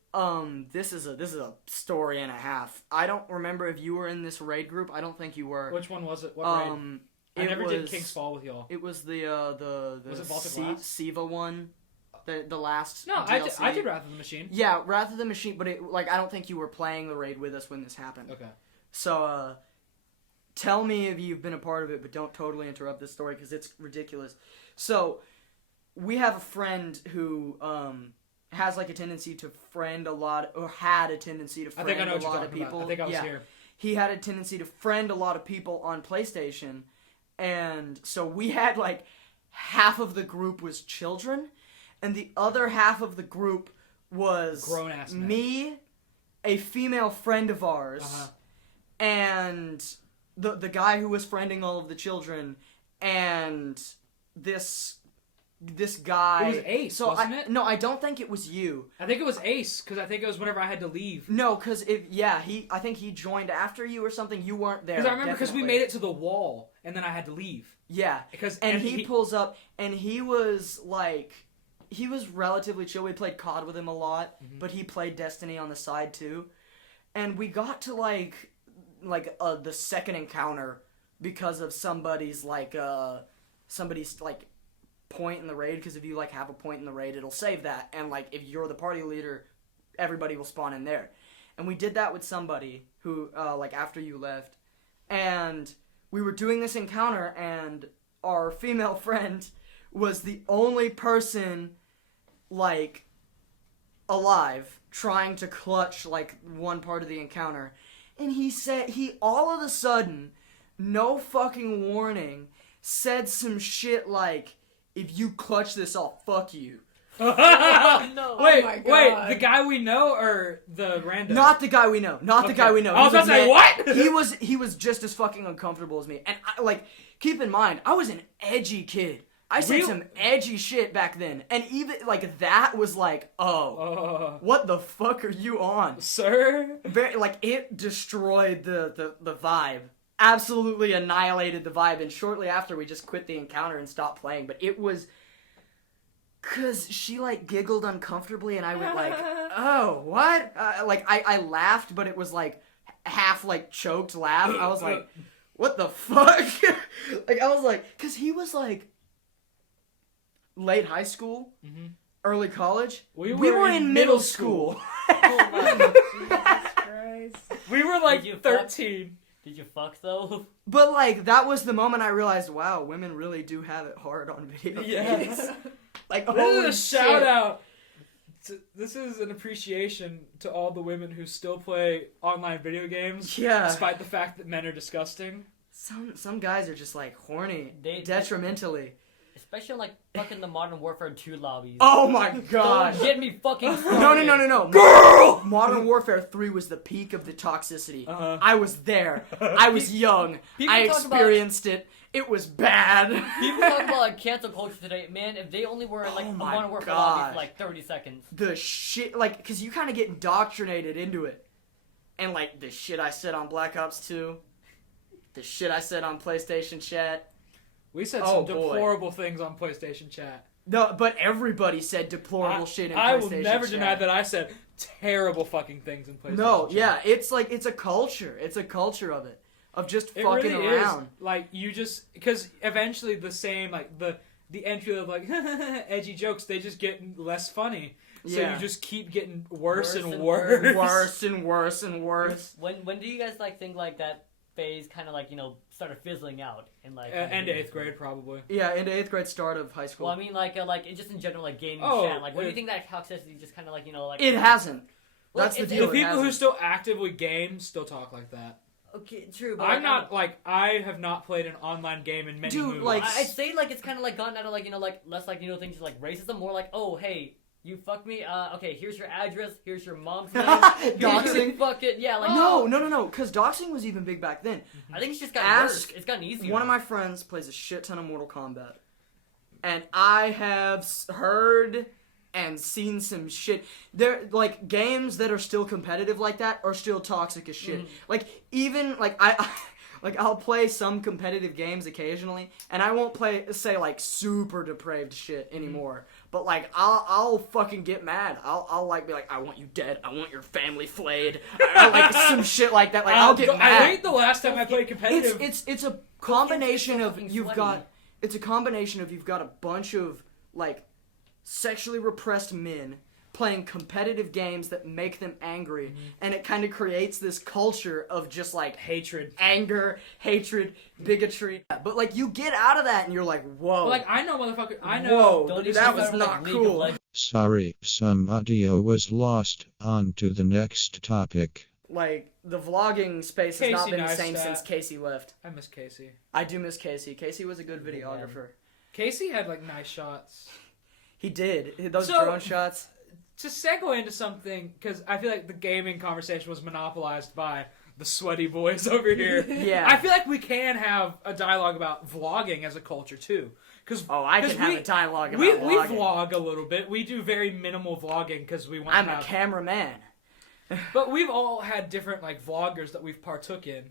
This is a story and a half. I don't remember if you were in this raid group. I don't think you were. Which one was it? What raid? I never did King's Fall with y'all. It was the Was it Vaulted Glass? Siva one, the last. No, DLC. I did Wrath of the Machine. Yeah, Wrath of the Machine, but I don't think you were playing the raid with us when this happened. Okay. So, tell me if you've been a part of it, but don't totally interrupt this story because it's ridiculous. So, we have a friend who has like a tendency to friend a lot, or had a tendency to I friend think I know a what you're lot of talking people. about. I think I was Yeah. here. He had a tendency to friend a lot of people on PlayStation, and so we had like half of the group was children, and the other half of the group was Grown-ass men. me, a female friend of ours, Uh-huh. and the guy who was friending all of the children, and this guy. It was Ace, so wasn't it? No, I don't think it was you. I think it was Ace because I think it was whenever I had to leave. No, because I think he joined after you or something. You weren't there. Because I remember because we definitely. made it to the wall and then I had to leave. Yeah, And he pulls up and he was like, he was relatively chill. We played COD with him a lot, but he played Destiny on the side too. And we got to like the second encounter because of somebody's point in the raid, because if you like have a point in the raid, it'll save that, and like if you're the party leader, everybody will spawn in there. And we did that with somebody who after you left, and we were doing this encounter, and our female friend was the only person like alive trying to clutch like one part of the encounter, and he all of a sudden, no fucking warning, said some shit like, if you clutch this, I'll fuck you. No. Wait, my wait, God. the guy we know or the random? Not the guy we know. Not the guy we know. I was He about to say, mad- what? He was just as fucking uncomfortable as me. And keep in mind, I was an edgy kid. I said Real- some edgy shit back then. And even that was like, oh, what the fuck are you on? Sir? Very, it destroyed the vibe absolutely annihilated the vibe. And shortly after, we just quit the encounter and stopped playing. But it was because she like giggled uncomfortably, and I went like, "Oh, what?" I laughed, but it was like half like choked laugh. I was like, "What the fuck?" Like I was like, because he was like late high school, early college. We were in middle school. Oh my Jesus Christ. We were like Did you fuck? 13. Did you fuck though? But like that was the moment I realized, wow, women really do have it hard on video games. Yes. Like This holy is a shout shit. out. This is an appreciation to all the women who still play online video games, Yeah. despite the fact that men are disgusting. Some guys are just like horny, They- detrimentally. Especially like fucking the Modern Warfare 2 lobbies. Oh my god. Don't get me fucking started. No. Girl! Modern Warfare 3 was the peak of the toxicity. Uh-huh. I was there. I was young. People I talk about- experienced it. It was bad. People talk about like cancel culture today. Man, if they only were in like Oh a my Modern Warfare gosh. lobby for like 30 seconds. The shit, like, because you kind of get indoctrinated into it. And, like, the shit I said on Black Ops 2, the shit I said on PlayStation Chat. We said Oh, some boy. deplorable things on PlayStation Chat. No, but everybody said deplorable shit in PlayStation I will never Chat. deny that I said terrible fucking things in PlayStation No, Chat. yeah, it's like, it's a culture. It's a culture of it. Of just It fucking really around. is. Like, you just... Because eventually the same, like, the entry of, like, edgy jokes, they just get less funny. So Yeah. you just keep getting worse and and worse. Worse and worse and worse. When do you guys like think like that phase kind of like started fizzling out in like End of 8th grade, probably. Yeah, into 8th grade, start of high school. Well, I mean like just in general like gaming Oh, chat. Like when do you it- think that toxicity just kind of like like it hasn't. Well, That's the it's- deal. The it people who hasn't. still actively game still talk like that. Okay, true. But I'm not, like, I have not played an online game in many Dude, moons. like- I'd say like it's kind of like gotten out of like like less like things like racism, more like oh hey you fucked me. Okay, here's your address. Here's your mom's name. Here's your Doxing? fucking yeah. Like No, because doxing was even big back then. I think it's just gotten Ask worse. It's gotten easier. One of my friends plays a shit ton of Mortal Kombat. And I have heard and seen some shit. There, like, games that are still competitive like that are still toxic as shit. Like, even, like, I'll play some competitive games occasionally, and I won't say, like, super depraved shit anymore. But, like, I'll fucking get mad. I'll like, be like, I want you dead. I want your family flayed. I like, some shit like that. Like, I'll get mad. I think the last time I played competitive... It's a combination of fucking you've sweaty. got it's a combination of you've got a bunch of like sexually repressed men playing competitive games that make them angry, and it kind of creates this culture of just like hatred. anger, hatred, bigotry. But like you get out of that and you're like, whoa, But, like, I know, motherfucker. I know. whoa, Don't even that start was with, like, not League of cool. Legends. Sorry, some audio was lost. On to the next topic. Like the vlogging space has not Casey been the same Neistat. since Casey left. I miss Casey. I do miss Casey. Casey was a good videographer. Casey had, like, nice shots. He did those So- drone shots. To segue into something, because I feel like the gaming conversation was monopolized by the sweaty boys over here. Yeah. I feel like we can have a dialogue about vlogging as a culture, too. Cause, Oh, I can 'cause have we- a dialogue about we vlogging. vlog a little bit. We do very minimal vlogging because we want I'm to a have... cameraman. But we've all had different, like, vloggers that we've partook in.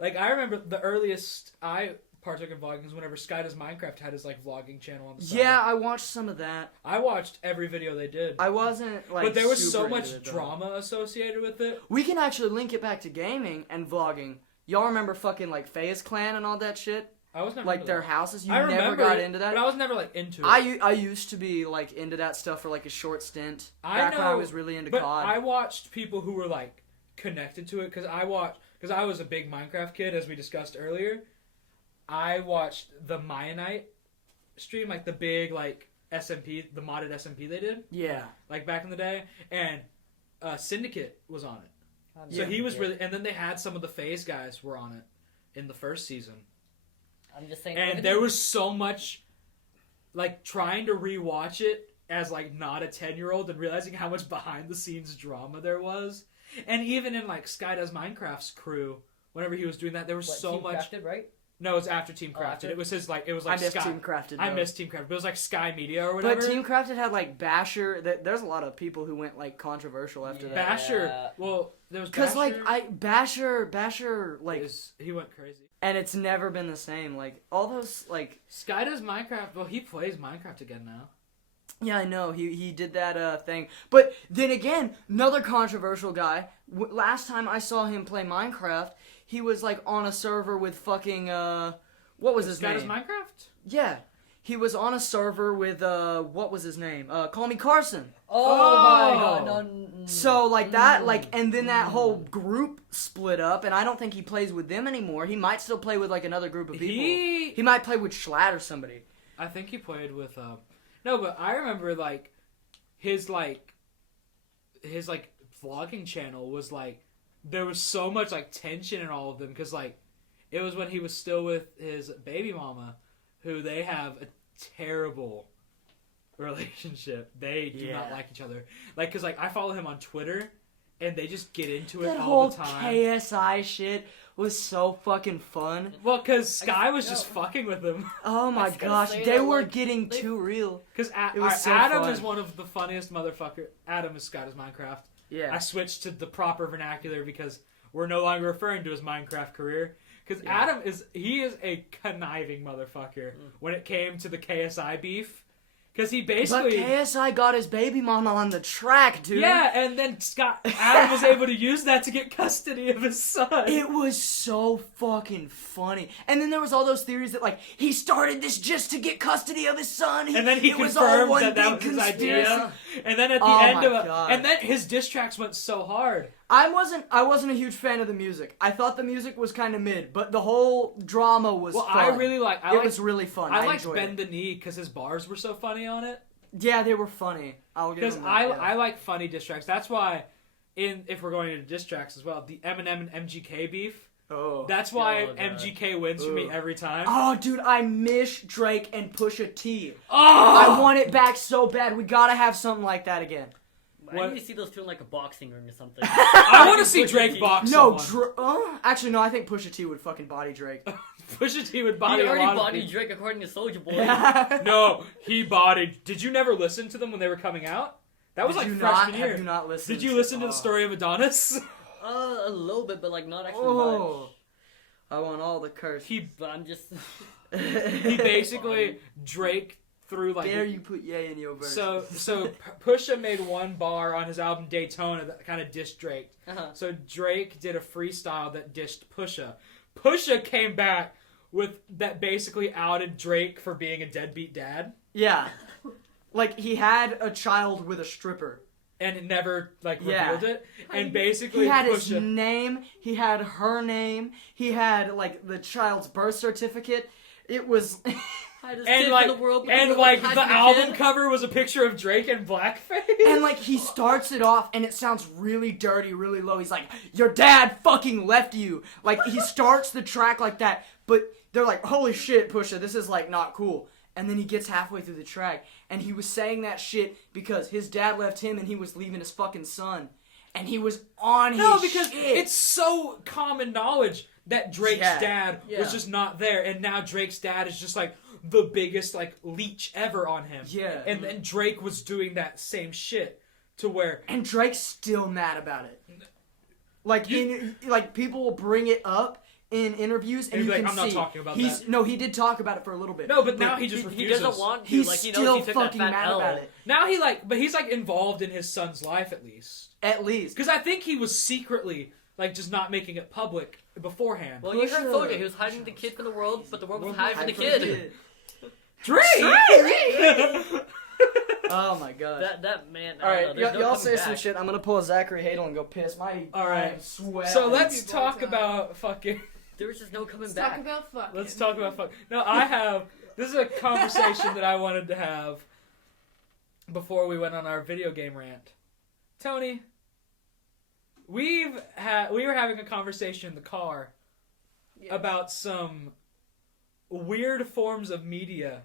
Like, I remember the earliest I partook in vlogging was whenever Sky Does Minecraft had his, like, vlogging channel on the side. Yeah, I watched some of that. I watched every video they did. I wasn't like. but there was super so much into it, though. drama associated with it. We can actually link it back to gaming and vlogging. Y'all remember fucking like FaZe Clan and all that shit? I was never Like into their that. houses. You I never remember got it, into that. but I was never, like, into it. I used to be like into that stuff for like a short stint. Back when I was really into but COD. I watched people who were, like, connected to it because I was a big Minecraft kid, as we discussed earlier. I watched the Mayanite stream, like the big, like, SMP, the modded SMP they did, Yeah. like back in the day, and Syndicate was on it. So Yeah. he was really, and then they had some of the FaZe guys were on it in the first season. I'm just saying. And there was so much, like, trying to rewatch it as, like, not a 10-year-old and realizing how much behind-the-scenes drama there was. And even in, like, Sky Does Minecraft's crew, whenever he was doing that, there was so Team much... Crafted, right? No, it's after Team Oh, Crafted. after? It was his, like, it was I like missed Sky... Team Crafted. I though. missed Team Crafted, but it was like Sky Media or whatever. But Team Crafted had like Basher. There's a lot of people who went like controversial after that. Basher... Yeah. Well, there was Cause Basher... like Basher like he went crazy. and it's never been the same. Like all those like. Sky does Minecraft. Well, he plays Minecraft again now. Yeah, I know. He did that thing. But then again, another controversial guy. Last time I saw him play Minecraft, he was like on a server with fucking what was his Sky name? does Minecraft? Yeah. He was on a server with what was his name? Call Me Carson. Oh my god, no. So like that, like, and then that whole group split up, and I don't think he plays with them anymore. He might still play with like another group of people. He might play with Schlatt or somebody. I think he played with no, but I remember like his vlogging channel was like there was so much like tension in all of them because like it was when he was still with his baby mama, who they have a terrible relationship. They do not like each other. Like, cause like I follow him on Twitter, and they just get into it That all whole the time. KSI shit was so fucking fun. Well, cause Sky was just fucking with him. Oh my was gonna gosh, say they that, were like, getting too real. Cause It was so Adam fun. is one of the funniest motherfucker. Adam is Sky does Minecraft. Yeah. I switched to the proper vernacular because we're no longer referring to his Minecraft career. Because Adam is a conniving motherfucker when it came to the KSI beef. Because he But basically KSI got his baby mama on the track, dude. yeah, and then Adam was able to use that to get custody of his son. It was so fucking funny. And then there was all those theories that, like, he started this just to get custody of his son. And then he it was all confirmed one that big was his conspiracy. idea. And then at the Oh end my of it, God. and then his diss tracks went so hard. I wasn't a huge fan of the music. I thought the music was kind of mid, but the whole drama was Well, fun. I really like. It was really fun. I I liked enjoyed Bend it. the Knee because his bars were so funny on it. Yeah, they were funny. I'll give Because them that, I yeah. like funny diss tracks. That's why, if we're going into diss tracks as well, the Eminem and MGK beef. Oh. That's why Oh, God. MGK wins for me Ugh. every time. Oh, dude, I miss Drake and Pusha T. Oh! I want it back so bad. We gotta have something like that again. I What? need to see those two in like a boxing ring or something. I want to see Pusha Drake T. box No, someone. actually, no. I think Pusha T would fucking body Drake. Pusha T would He body a already lot of bodied people. Drake according to Soulja Boy. No, he bodied. Did you never listen to them when they were coming out? That was Did like you freshman not, year. Have you not listened? Did you listen to the Oh. story of Adonis? A little bit, but like not actually Oh, I want all the curse. He much. But I'm just. he basically Drake threw like Dare you put yay in your verse? so Pusha made one bar on his album Daytona that kind of dissed Drake. Uh-huh. So Drake did a freestyle that dissed Pusha. Pusha came back with that basically outed Drake for being a deadbeat dad yeah, like he had a child with a stripper. and it never like Yeah. revealed it. And basically He had his Pusha name. He had her name. He had like the child's birth certificate. It was. I just and did like for the world, but and it like was the a album kid. cover was a picture of Drake in blackface. And like he starts it off and it sounds really dirty, really low. He's like, "Your dad fucking left you." Like he starts the track like that, but they're like, "Holy shit, Pusha, this is like not cool." And then he gets halfway through the track and he was saying that shit because his dad left him and he was leaving his fucking son. And he was on his No, because shit. it's so common knowledge that Drake's Yeah. dad Yeah. was just not there, and now Drake's dad is just like the biggest like leech ever on him. Yeah. And then Drake was doing that same shit to where And Drake's still mad about it. Like like people will bring it up in interviews, and And you he'd be can like, "I'm not see talking about he's that." no, he did talk about it for a little bit. no, but now he just He refuses. doesn't want to. He's Like he still knows he took that fucking fat mad L. about it. Now but he's like involved in his son's life at least, At least. because I think he was secretly like just not making it public beforehand. Well, you heard Pusha. Soulja. He was hiding the kid from the world, but the world was hiding from the kid. Drake. Oh my god. That man. All right, I don't know, there's no y'all coming say some back. shit. I'm gonna pull a Zachary Hadel and go piss. All right. I'm sweating. So let's People talk time. about fucking. There was just no coming Let's back. talk about fucking. Let's talk about fuck. No, this is a conversation that I wanted to have before we went on our video game rant. Tony, we were having a conversation in the car Yes. about some weird forms of media.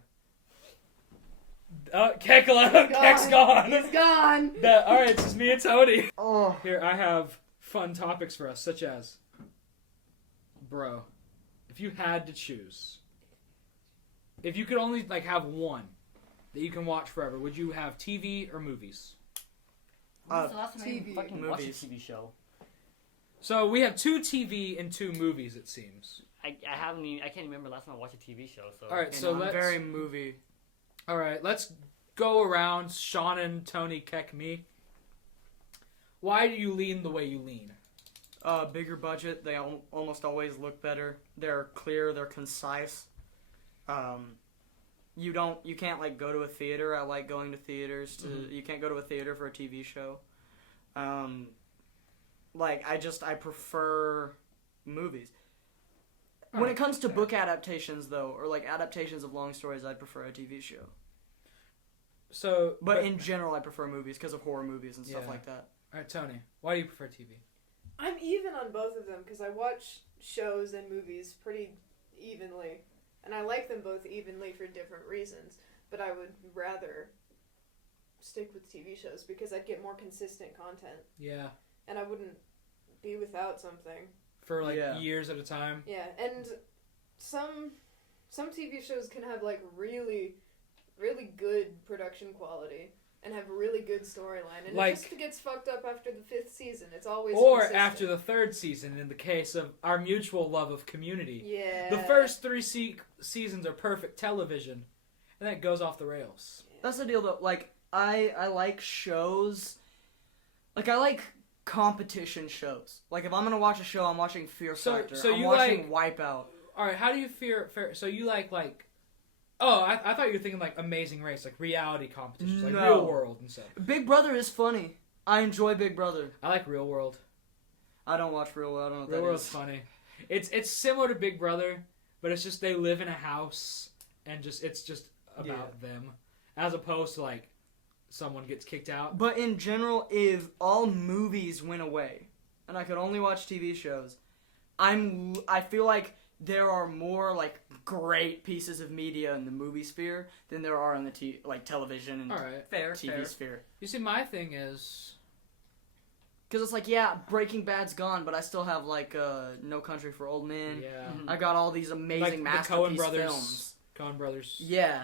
Keck's gone. He's gone. Alright, it's just me and Tony. Oh. Here, I have fun topics for us, such as, bro, if you had to choose, if you could only like have one that you can watch forever, would you have TV or movies? When was the last time TV. you fucking watched a Movies. TV show? So we have 2 TV and 2 movies, it seems. I haven't even, I can't remember last time I watched a TV show. So. All right, You so know, I'm let's. very movie. All right, let's go around. Sean and Tony, Keck me. Why do you lean the way you lean? Bigger budget. They almost always look better. They're clear. They're concise. You can't like go to a theater. I like going to theaters. You can't go to a theater for a TV show. I prefer movies. When it comes to book adaptations, though, or like adaptations of long stories, I'd prefer a TV show. So, But in general, I prefer movies because of horror movies and stuff Yeah. like that. all right, Tony, why do you prefer TV? I'm even on both of them because I watch shows and movies pretty evenly, and I like them both evenly for different reasons. But I would rather stick with TV shows because I'd get more consistent content, Yeah, and I wouldn't be without something. for like Yeah. years at a time. Yeah, and some TV shows can have like really, really good production quality and have really good storyline, and Like- it just gets fucked up after the 5th season. It's always Or consistent. after the 3rd season, in the case of our mutual love of Community. Yeah. The first 3 seasons are perfect television, and then it goes off the rails. That's the deal, though. Like, I like shows. Like, I like competition shows. Like, if I'm gonna watch a show, I'm watching Fear So- Factor. so I'm you watching Wipeout. All right, how do you so you like oh, I thought you were thinking like Amazing Race, like reality competitions, like No. Real World and stuff. Big Brother is funny. I enjoy Big Brother. I like Real World. I don't watch Real World. I don't know what Real that World's is. funny. It's similar to Big Brother, but it's just they live in a house and it's just about them, as opposed to like someone gets kicked out. But in general, if all movies went away and I could only watch TV shows, I feel like there are more like great pieces of media in the movie sphere than there are in the television and All right, Fair, TV fair. sphere. you see, my thing is Because it's like, yeah, Breaking Bad's gone, but I still have like No Country for Old Men. yeah, I got all these amazing like the masterpiece Coen brothers. films. Coen Brothers. Yeah.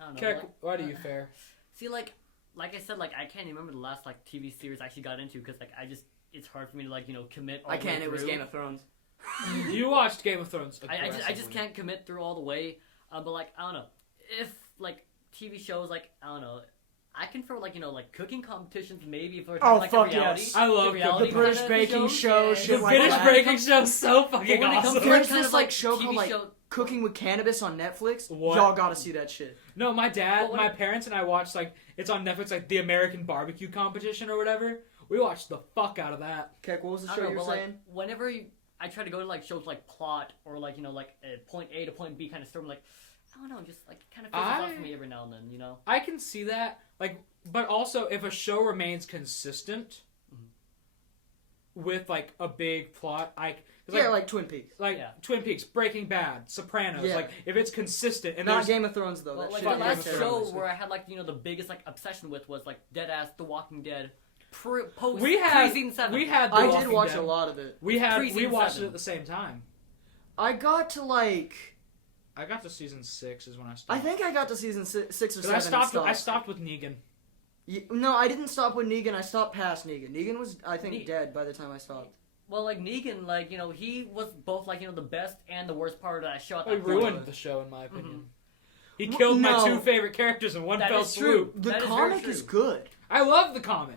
I don't know. Keck, like- why do you fare? See, like I said, like I can't remember the last like TV series I actually got into because like it's hard for me to like commit. All I the way can't. It was through. Game of Thrones. You watched Game of Thrones. I just aggressively. can't commit through all the way. But like I don't know if like TV shows like I don't know. I can for like like cooking competitions maybe if we're Oh, like fuck a reality. yes. I love the reality The British kind of baking show, Yeah. shit The like British that. Breaking Show's so But fucking when it comes awesome. to There's kind this of like show TV called like show- Cooking with Cannabis on Netflix. What? Y'all gotta see that shit. No, my dad, But when- my parents, and I watched like it's on Netflix, like the American Barbecue Competition or whatever. We watched the fuck out of that. Okay, what was the I show don't you know, were but saying? like whenever I try to go to like shows like Plot or like like a point A to point B kind of story, I'm like I don't know, just like kind of fizzles off for me every now and then, I can see that, like, but also if a show remains consistent with like a big plot, Yeah, like Twin Peaks. Yeah. Twin Peaks, Breaking Bad, Sopranos, Yeah. like if it's consistent and Not there's Game of Thrones though. Well, That like shit the is last terrible. show where I had like the biggest like obsession with was like Deadass, The Walking Dead, post we had pre-season 7. we had The I Walking did watch Dead. a lot of it. We Pre-season watched 7. it at the same time. I got to like. I got to season 6 is when I I stopped. think I got to season 6 or 7. I stopped. and I stopped with Negan. No, I didn't stop with Negan. I stopped past Negan. Negan was, I think, Ne- dead by the time I stopped. Well, like Negan, like he was both like the best and the worst part of that show. At He that point. ruined the show, in my opinion. He Well, killed my no. 2 favorite characters in one That fell is true. swoop. The That is very comic true. is good. I love the comic.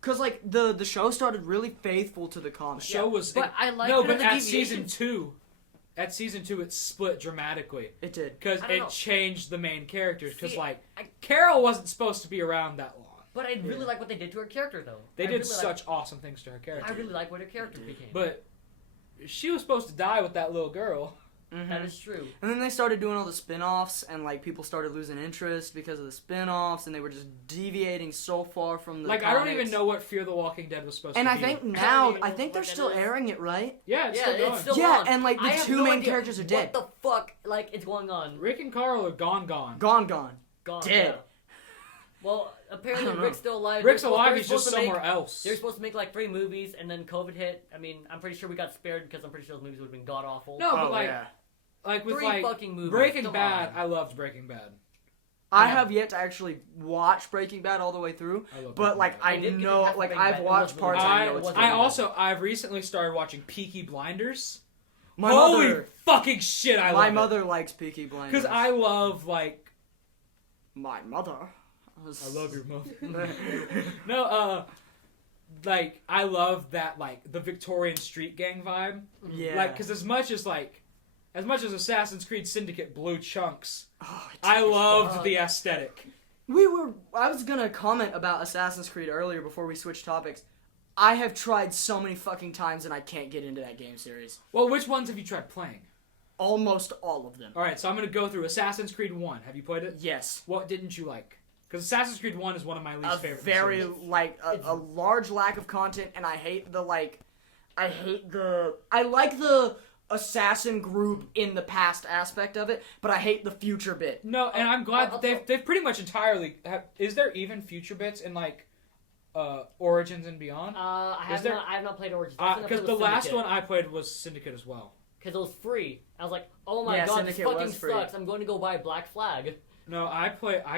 Cause like the show started really faithful to the comic. The show was But I like no, kind but of the at deviations. season 2, it split dramatically It did. because I don't it know. changed the main characters. Because See, like I- Carol wasn't supposed to be around that long. But I really like what they did to her character, though. They I did really such awesome things to her character. I really like what her character became. But she was supposed to die with that little girl. That is true. And then they started doing all the spin-offs, and like people started losing interest because of the spin-offs, and they were just deviating so far from the Like I don't comics. even know what Fear the Walking Dead was supposed And to I be. think don't now, even I know think they're what that still is. airing it, right? yeah, it's Yeah, still going. it's still Yeah, on. and like I the have 2 no main idea characters are dead. What the fuck, like, it's going on? Rick and Carl are gone. Gone. Gone. Dead. Yeah. Well, apparently I don't know. Rick's still alive. Rick's They're supposed- alive. they're He's just supposed to somewhere else. They were supposed to make like 3 movies, and then COVID hit. I mean, I'm pretty sure we got spared because I'm pretty sure those movies would have been god awful. No, but Oh, like, yeah. like with 3 like fucking movies. Breaking Come Bad, on. I loved Breaking Bad. I Yeah. have yet to actually watch Breaking Bad all the way through, I love but Breaking like Bad. I did get know, past like Breaking I've Bad. It watched was parts. really I good. know It it's was good. I've recently started watching Peaky Blinders, My Holy mother, fucking shit, I love my it. mother likes Peaky Blinders. Because I love, like... My mother. I love your mother. No, like, I love that, like, the Victorian street gang vibe. Yeah. Like, because as much as Assassin's Creed Syndicate blew chunks, Oh, I loved fuck. the aesthetic. I was gonna comment about Assassin's Creed earlier before we switch topics. I have tried so many fucking times and I can't get into that game series. Well, which ones have you tried playing? Almost all of them. Alright, so I'm going to go through Assassin's Creed 1. Have you played it? Yes. What didn't you like? Because Assassin's Creed 1 is one of my least favorite Very, series. like, a large lack of content, and I hate the, like, I like the assassin group in the past aspect of it, but I hate the future bit. No, and I'm glad I'll- that they've pretty much entirely... is there even future bits in, like, Origins and Beyond? I have not played Origins. Because the last one I played was Syndicate as well. Because it was free. I was like, oh my Yeah, god, Syndicate this fucking was free. sucks. I'm going to go buy Black Flag. No, I've played... I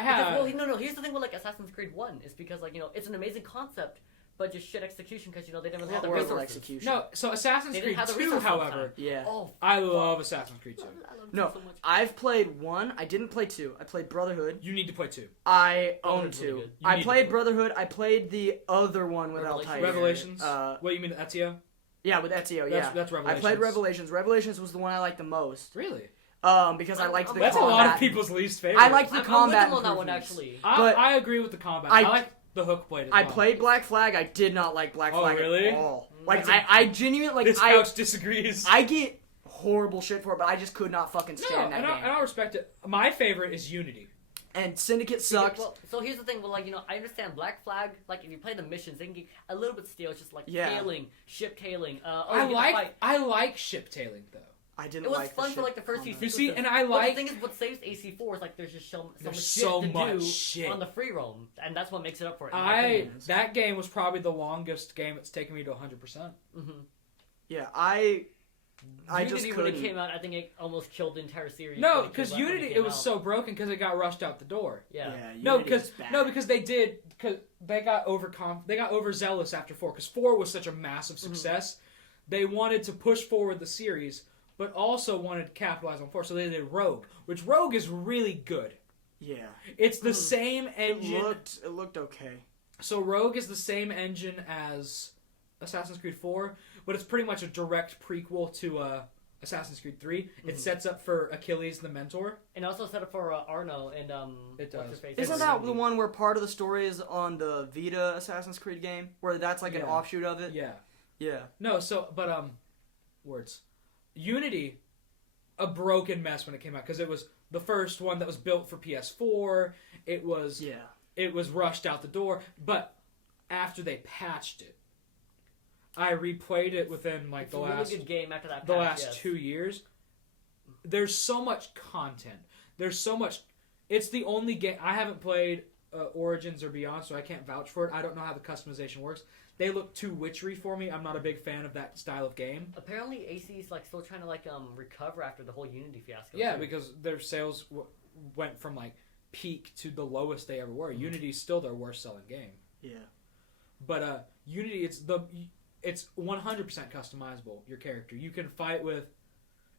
had... Because, well, no, here's the thing with, like, Assassin's Creed 1. Is because, like, it's an amazing concept, but just shit execution because, they didn't have the Horrible resources. execution. No, so Assassin's They didn't Creed have the 2, resources however, Yeah. Oh, I love Assassin's Creed 2. I love it No, so much. I've played 1. I didn't play 2. I played Brotherhood. You need to play 2. I own Brotherhood's really 2. good. You I need to played play- Brotherhood. I played the other one with Revelations. Altair. Revelations? Uh, What, you mean Ezio? yeah, with Ezio, yeah. That's I Revelations. played Revelations. Revelations was the one I liked the most. Really? Because I liked the That's combat. a lot of people's least favorite. I liked the I'm combat with them on that one, improvements. actually. but I agree with the combat. I- I like the hook blade as I well. played Black Flag. I did not like Black Oh, Flag really? at all. Like, That's I genuinely, like, This couch disagrees. I get horrible shit for it, but I just could not fucking No, stand that and game. I respect it. My favorite is Unity. And Syndicate sucked. Well, so here's the thing. Well, like, I understand Black Flag. Like, if you play the missions, they can get a little bit stale. It's just like Yeah. tailing, ship tailing. I like ship tailing though. I didn't It was like fun the for like the first few combat. You sequences. see, and I But like- the thing is, what saves AC4 is like there's just so There's much so shit to much do shit. on the free roam, and that's what makes it up for it. in my opinion. That game was probably the longest game it's taken me to 100%. Yeah, I Unity, just when couldn't. it came out, I think it almost killed the entire series. No, when it because came out- when Unity came it was out. so broken because it got rushed out the door. Yeah. No, Unity was bad. because they got overzealous after 4 because 4 was such a massive success. They wanted to push forward the series, but also wanted to capitalize on 4, so they did Rogue, which Rogue is really good. Yeah, It's the same it engine. looked okay. So Rogue is the same engine as Assassin's Creed 4, but it's pretty much a direct prequel to Assassin's Creed 3. It sets up for Achilles the Mentor. And also set up for Arno and It what's does. her face? Isn't that the one where part of the story is on the Vita Assassin's Creed game, where that's like an Yeah. offshoot of it? Yeah. Yeah. No, words. Unity, a broken mess when it came out because it was the first one that was built for PS4. It was rushed out the door, but after they patched it, I replayed it within like It's a really good game after that. the patch, last yes. 2 years. There's so much content. There's so much. It's the only game I haven't played Origins or Beyond, so I can't vouch for it. I don't know how the customization works. They look too witchery for me. I'm not a big fan of that style of game. Apparently, AC is like still trying to like recover after the whole Unity fiasco. Yeah, too. because their sales went from like peak to the lowest they ever were. Unity's still their worst selling game. Yeah. But Unity, it's 100% customizable. Your character, you can fight with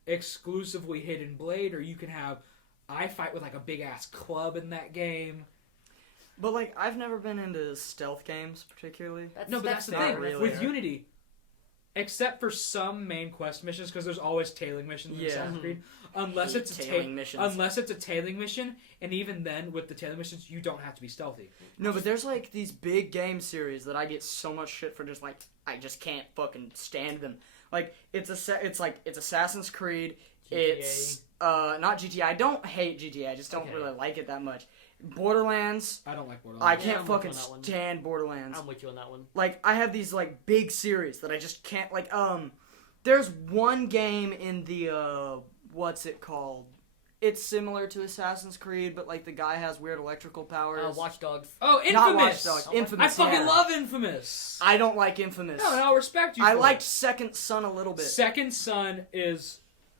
exclusively hidden blade, or you can have. I fight with like a big ass club in that game. But like, I've never been into stealth games particularly. That's the not thing really with there. Unity. Except for some main quest missions, because there's always tailing missions in Yeah. Assassin's Creed. Unless Hate it's tailing missions. unless it's a tailing mission, and even then, with the tailing missions, you don't have to be stealthy. No, but there's like these big game series that I get so much shit for. Just like, I just can't fucking stand them. Like it's Assassin's Creed. GTA. It's not GTA. I don't hate GTA. I just don't Okay. really like it that much. Borderlands. I don't like Borderlands. I Yeah, can't I'm with you fucking on that one. stand Borderlands. I'm with you on that one. Like, I have these like big series that I just can't like. There's one game in the what's it called? It's similar to Assassin's Creed, but like the guy has weird electrical powers. Watch Dogs. Oh, Infamous! Not Watch Dogs. Oh, Infamous. I fucking yeah. love Infamous. I don't like Infamous. No, and I'll respect you. I for liked it. Second Son a little bit. Second Son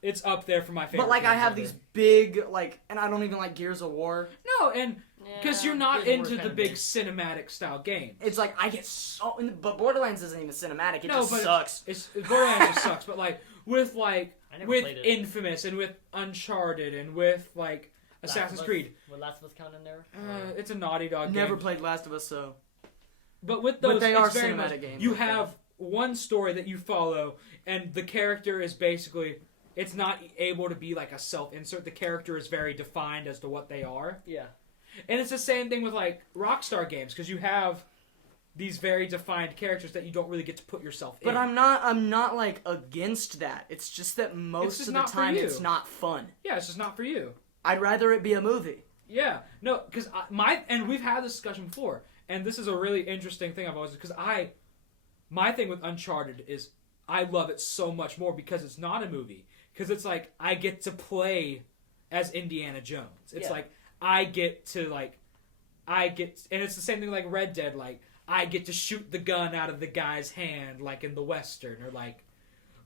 it's up there for my favorite. But like I games have ever. these big like, and I don't even like Gears of War. No, and Because you're not into the big cinematic style games. It's like I get so, but Borderlands isn't even cinematic. It just but sucks. Borderlands just sucks. But like with I never with played it. Infamous and with Uncharted and with like Assassin's Creed, Would Last of Us count in there? it's a Naughty Dog Never game. played Last of Us, so. But with those, But they it's are very cinematic much, games. You have one story that you follow, and the character is basically. It's not able to be like a self-insert. The character is very defined as to what they are. Yeah. And it's the same thing with like Rockstar games because you have these very defined characters that you don't really get to put yourself in. But I'm not like against that. It's just that most just of the not for time you. it's not fun. Yeah, it's just not for you. I'd rather it be a movie. Yeah, no, because and we've had this discussion before, and this is a really interesting thing I've always because my thing with Uncharted is I love it so much more because it's not a movie because it's like I get to play as Indiana Jones. It's like I get to and it's the same thing like Red Dead. Like I get to shoot the gun out of the guy's hand, like in the Western, or like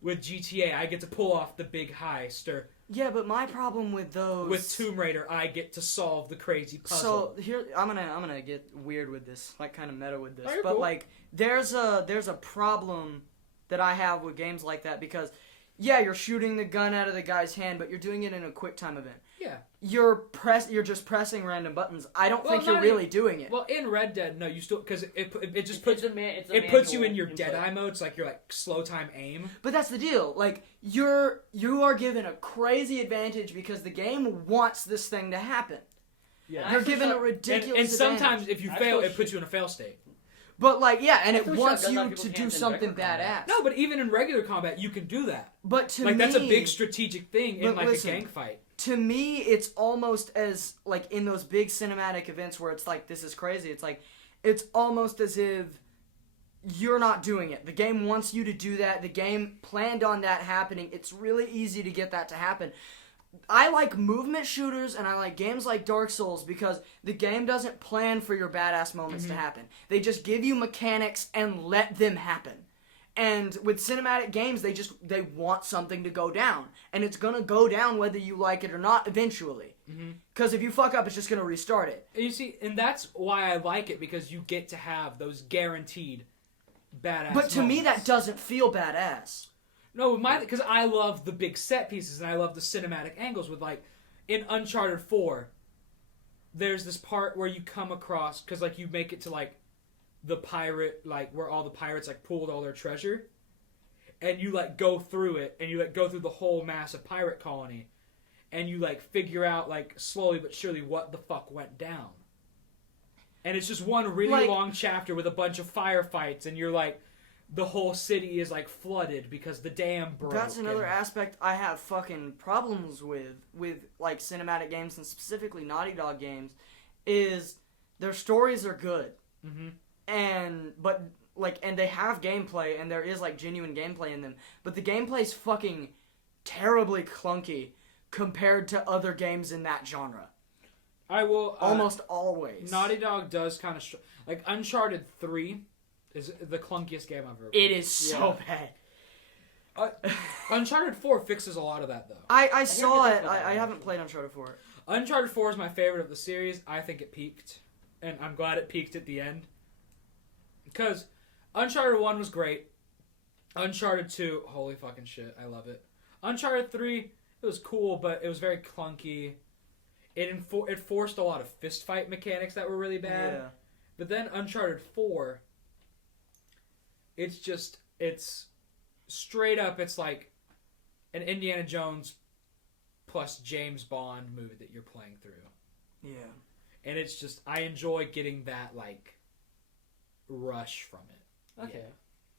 with GTA, I get to pull off the big heist, or Yeah, but my problem with those with Tomb Raider, I get to solve the crazy puzzle. So here I'm gonna get weird with this, like kind of meta with this. Oh, you're but cool. like there's a problem that I have with games like that because yeah, you're shooting the gun out of the guy's hand, but you're doing it in a quick time event. Yeah. You're just pressing random buttons. I don't think you're not really doing it. Well, in Red Dead, no, you still because it just It's puts a man- it's a it puts you manual in your input. Deadeye mode. It's like you're like slow time aim. But that's the deal. Like you are given a crazy advantage because the game wants this thing to happen. Yeah. You're Actually, given a shot- ridiculous And sometimes advantage. if you Actually, fail, it puts you in a fail state. But like yeah, and it Actually, wants shotgun you knock to people's do hands in something regular combat. badass. No, but even in regular combat, you can do that. But to Like me, that's a big strategic thing in But like listen, a gang fight. to me, it's almost as like in those big cinematic events where it's like this is crazy. It's like it's almost as if you're not doing it. The game wants you to do that. The game planned on that happening. It's really easy to get that to happen. I like movement shooters and I like games like Dark Souls because the game doesn't plan for your badass moments to happen. They just give you mechanics and let them happen. And with cinematic games, they want something to go down. And it's going to go down whether you like it or not eventually. Because if you fuck up, it's just going to restart it. And you see, and that's why I like it because you get to have those guaranteed badass. But to me, moments. that doesn't feel badass. No, because I love the big set pieces and I love the cinematic angles. With like in Uncharted 4, there's this part where you come across because like you make it to like the pirate, like where all the pirates like pooled all their treasure, and you like go through it and you like go through the whole massive pirate colony, and you like figure out like slowly but surely what the fuck went down. And it's just one really Like- long chapter with a bunch of firefights, and you're like. The whole city is like flooded because the dam broke. That's another and- aspect I have fucking problems with like cinematic games and specifically Naughty Dog games, is their stories are good, and they have gameplay and there is like genuine gameplay in them, but the gameplay's fucking terribly clunky compared to other games in that genre. I will Almost always. Naughty Dog does kind of like Uncharted 3 is the clunkiest game I've ever It is so bad. Uncharted 4 fixes a lot of that though. I saw hear it. people talk I about haven't played Uncharted 4. Uncharted 4 is my favorite of the series. I think it peaked, and I'm glad it peaked at the end. Because Uncharted 1 was great. Uncharted 2, holy fucking shit, I love it. Uncharted 3, it was cool, but it was very clunky. It forced a lot of fist fight mechanics that were really bad. Yeah. But then Uncharted 4, it's straight up, it's like an Indiana Jones plus James Bond movie that you're playing through. Yeah. And it's just, I enjoy getting that, like, rush from it. Okay.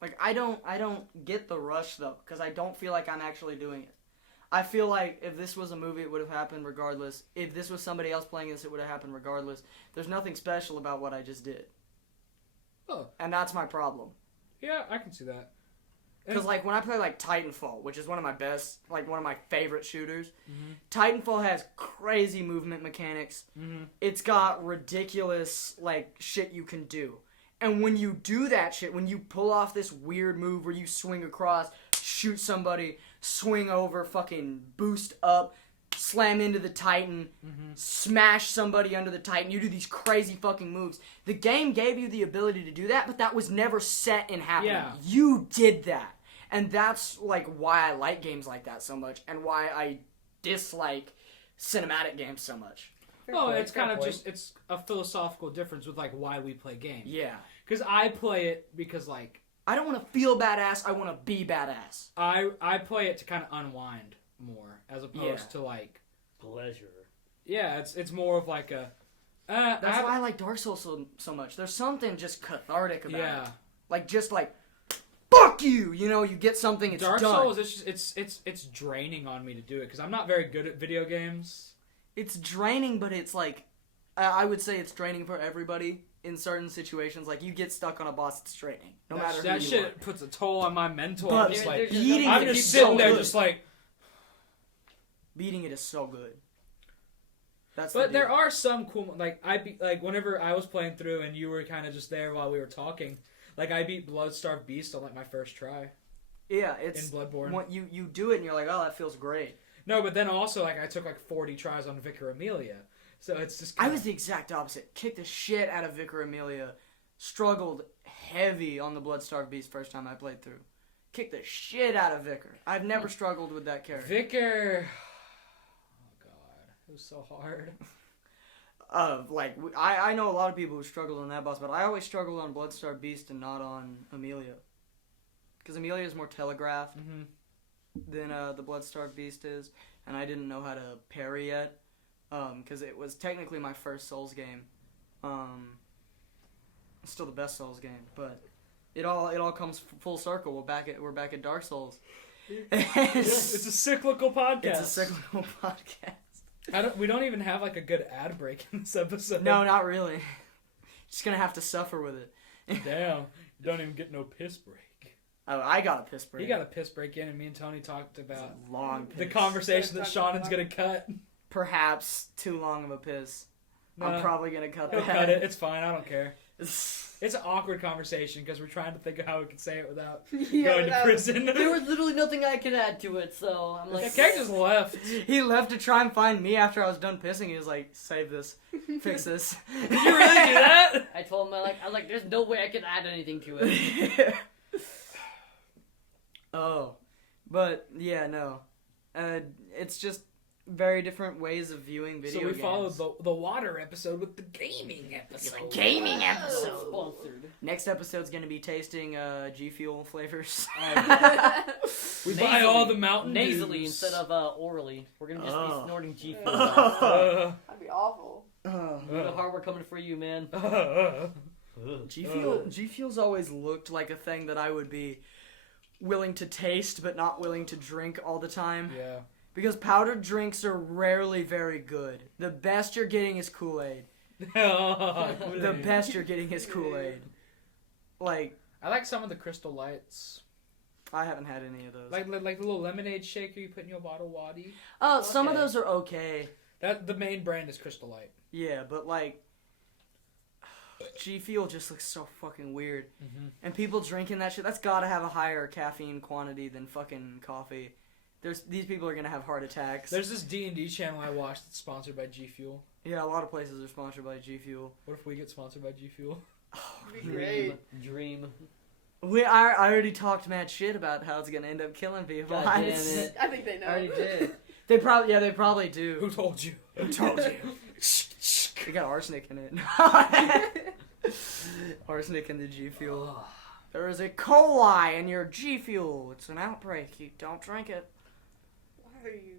Like I don't get the rush though, because I don't feel like I'm actually doing it. I feel like if this was a movie, it would have happened regardless. If this was somebody else playing this, it would have happened regardless. There's nothing special about what I just did. Oh. And that's my problem. Yeah, I can see that. Because like when I play like Titanfall, which is one of my best, like one of my favorite shooters, Titanfall has crazy movement mechanics. It's got ridiculous like shit you can do. And when you do that shit, when you pull off this weird move where you swing across, shoot somebody, swing over, fucking boost up, slam into the Titan, smash somebody under the Titan. You do these crazy fucking moves. The game gave you the ability to do that, but that was never set in happening. Yeah. You did that. And that's, like, why I like games like that so much, and why I dislike cinematic games so much. Well, it's kind of just, it's a philosophical difference with, like, why we play games. Yeah. Because I play it because, like... I don't want to feel badass, I want to be badass. I play it to kind of unwind more, as opposed to, like... Pleasure. Yeah, it's more of like a... That's why I like Dark Souls so much. There's something just cathartic about it. Like, just like, fuck you! You know, you get something, it's Dark done. Souls, it's draining on me to do it, because I'm not very good at video games. It's draining, but it's like, I would say it's draining for everybody in certain situations. Like, you get stuck on a boss, it's draining. No matter who you are. That shit puts a toll on my mental. But I'm just like, beating I'm it just is sitting so there good. just like... Beating it is so good. That's But the there deal. are some cool, like, whenever I was playing through and you were kind of just there while we were talking, like, I beat Bloodstarved Beast on, like, my first try. Yeah, it's... In Bloodborne. You do it and you're like, oh, that feels great. No, but then also, like, I took, like, 40 tries on Vicar Amelia. So it's just I was the exact opposite. Kicked the shit out of Vicar Amelia. Struggled heavy on the Bloodstarved Beast first time I played through. Kicked the shit out of Vicar. I've never struggled with that character. Vicar... Oh, God. It was so hard. I know a lot of people who struggled on that boss, but I always struggled on Bloodstarved Beast and not on Amelia. Because Amelia is more telegraphed than the Bloodstarved Beast is, and I didn't know how to parry yet. Because it was technically my first Souls game. It's still the best Souls game, but it all comes full circle. We're back at Dark Souls. It's a cyclical podcast. It's a cyclical podcast. We don't even have like a good ad break in this episode. No, not really. Just gonna have to suffer with it. Damn, you don't even get no piss break. Oh, I got a piss break. He got a piss break in, and me and Tony talked about long piss. the conversation that Shannon's gonna cut. Perhaps too long of a piss. No, I'm probably gonna cut he'll that. cut it. It's fine. I don't care. It's an awkward conversation because we're trying to think of how we can say it without going to prison. There was literally nothing I could add to it, so I'm like... The cat just left. He left to try and find me after I was done pissing. He was like, "Save this, fix this." Did you really do that? I told him, I was like, there's no way I can add anything to it. Oh, but yeah, no. It's just very different ways of viewing video So we games. followed the water episode with the gaming episode. Gaming episode. Sponsored. Next episode's gonna be tasting G Fuel flavors. We buy all the Mountain Nasally Dews. instead of orally. We're gonna just be snorting G Fuel. That'd be awful. The hard work coming for you, man. G Fuel's always looked like a thing that I would be willing to taste but not willing to drink all the time. Yeah. Because powdered drinks are rarely very good. The best you're getting is Kool-Aid. The best you're getting is Kool-Aid. Like, I like some of the Crystal Lights. I haven't had any of those. Like the little lemonade shaker you put in your bottle of waddy. Some of Okay. those are okay. The main brand is Crystal Light. Yeah, but like, G Fuel just looks so fucking weird. And people drinking that shit, that's gotta have a higher caffeine quantity than fucking coffee. These people are gonna have heart attacks. There's this D&D channel I watched that's sponsored by G Fuel. Yeah, a lot of places are sponsored by G Fuel. What if we get sponsored by G Fuel? That'd be great. Dream. I already talked mad shit about how it's gonna end up killing people. God damn it. I think they know. I already did. They probably do. Who told you? Who told you? They got arsenic in it. Arsenic in the G Fuel. There is a coli in your G Fuel. It's an outbreak. You don't drink it. Why are you?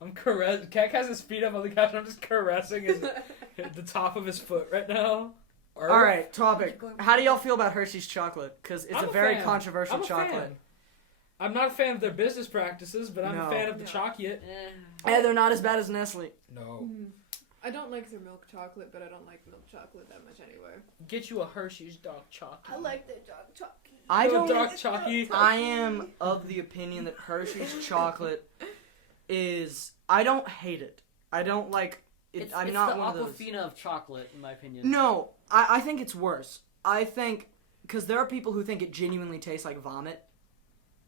I'm caressing. Cat has his feet up on the couch and I'm just caressing the top of his foot right now. Alright, topic. How do y'all feel about Hershey's chocolate? Because it's I'm a a very fan. controversial I'm a chocolate. fan. I'm not a fan of their business practices, but I'm No. a fan of the No. chocolate. Hey, they're not as bad as Nestle. No. I don't like their milk chocolate, but I don't like milk chocolate that much anyway. Get you a Hershey's dark chocolate. I like their dark chocolate. I don't. Dark chocolate. I am of the opinion that Hershey's chocolate is. I don't hate it. I don't like it. I'm it's not the one of those. Aquafina of chocolate, in my opinion. No, I think it's worse. I think because there are people who think it genuinely tastes like vomit,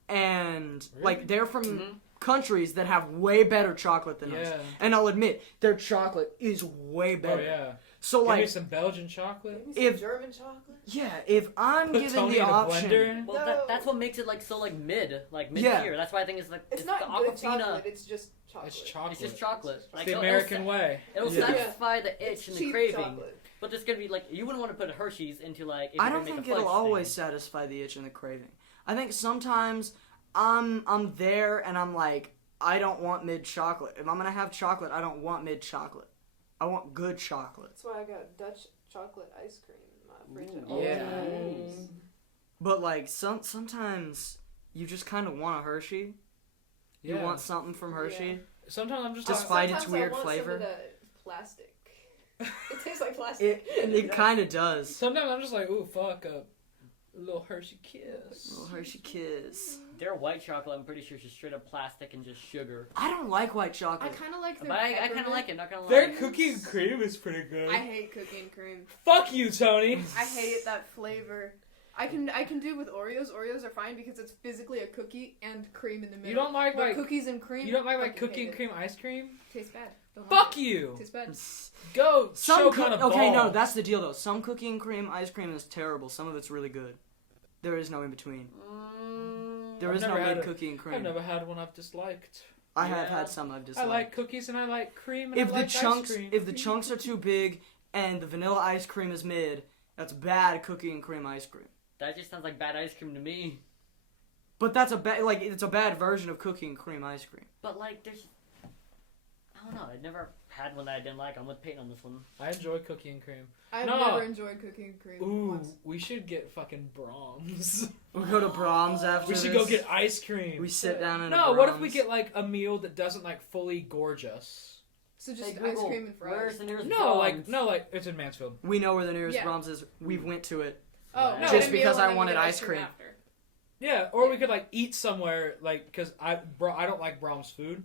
and like they're from countries that have way better chocolate than us. Yeah. And I'll admit, their chocolate is way Oh better. yeah. So Give me like, some Belgian chocolate. Maybe some if- German chocolate. yeah, if I'm Put given Tony the in a option, blender. Well, No. that's what makes it like so like mid Yeah. tier. That's why I think it's like It's the not good Aquafina. chocolate. It's just chocolate. It's chocolate. It's just chocolate. It's Like the it'll- American it'll, way. It'll Yeah. satisfy the itch It's and the cheap craving. chocolate. But there's gonna be like you wouldn't want to put Hershey's into like. If I you're don't gonna make think a it'll fudge always thing. satisfy the itch and the craving. I think sometimes I'm there and I'm like, I don't want mid chocolate. If I'm gonna have chocolate, I don't want mid chocolate. I want good chocolate. That's why I got Dutch chocolate ice cream in my fridge. at Ooh. home. Yeah. Nice. But like sometimes you just kind of want a Hershey. You Yeah. want something from Hershey. Sometimes I'm just Despite like, its Sometimes I weird want flavor. Some of the plastic. It tastes like plastic. It kind of does. sometimes I'm just like, ooh, fuck a little Hershey Kiss. Little Hershey Kiss. Their white chocolate, I'm pretty sure, is just straight up plastic and just sugar. I don't like white I chocolate. kind of like their But I kind of peppermint. like it. Not gonna lie. Their cookie and cream is pretty good. I hate cookie and cream. Fuck you, Tony. I hate that flavor. I can do with Oreos. Oreos are fine because it's physically a cookie and cream in the middle. You don't like but like cookies and cream. you don't like fucking cookie hate and it. cream ice cream? Tastes bad. Don't Fuck like it. you. Tastes bad. Go Some choke on a okay, no, ball. that's the deal though. Some cookie and cream ice cream is terrible. Some of it's really good. There is no in between. There I've is no never had mid a- cookie and I've cream. never had one I've disliked. I have Yeah. had some I've I disliked. like cookies and I like cream and if I the like chunks ice cream. if the chunks are too big and the vanilla ice cream is mid, that's bad cookie and cream ice cream. That just sounds like bad ice cream to me. But that's a bad it's a bad version of cookie and cream ice cream. But like, there's, I don't know. I never had one that I didn't like. I'm with Peyton on this one. I enjoy cookie and cream. I've No. never enjoyed cookie and cream. Ooh, once. we should get fucking Brahms. We go to Brahms after We should this. go get ice cream. We sit down in No, a what if we Brahms. get like a meal that doesn't like fully gorge us? So just Hey, ice Google, cream and fries. Where's the nearest No, Brahms? like it's in Mansfield. We know where the nearest Yeah. Brahms is. We went to it. Oh no! Just get a meal because and I then you wanted get ice cream. after. Yeah, or we could like eat somewhere like because I don't like Brahms food.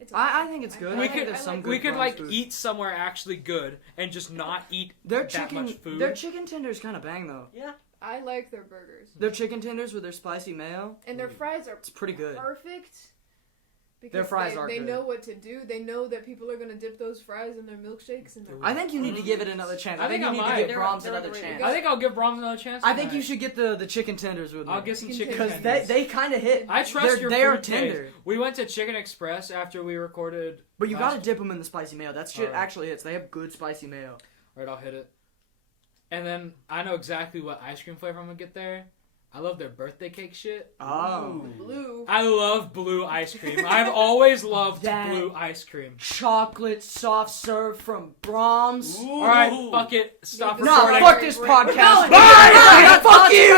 It's I okay. think it's good. I I We think could- there's some good We could Brahms like food. eat somewhere actually good and just not eat Their that chicken much food. their chicken tenders kind of bang though. Yeah. I like their burgers Their chicken tenders with their spicy mayo, and their fries are it's pretty good. perfect. Because Their fries they, are they good. know what to do. They know that people are gonna dip those fries in their milkshakes and their. I think you need to give it another chance. I I think think you I need might. to give They're- Brahms they're another underrated. chance. I think I'll give Brahms another chance. I think tonight. you should get the chicken tenders with me. I'll get some Chicken chicken because tenders. they kind of hit. I trust your they are food tender. taste. We went to Chicken Express after we recorded. But you last- gotta dip them in the spicy mayo. That shit Alright. actually hits. They have good spicy mayo. Right, I'll hit it. And then I know exactly what ice cream flavor I'm gonna get there. I love their birthday cake shit. Oh. blue. I love blue ice cream. I've always loved That- blue ice cream. Chocolate soft serve from Brahms. All right, fuck it. Stop Leave Nah, recording. fuck this We're going. podcast. We're going. Bye! Fuck you!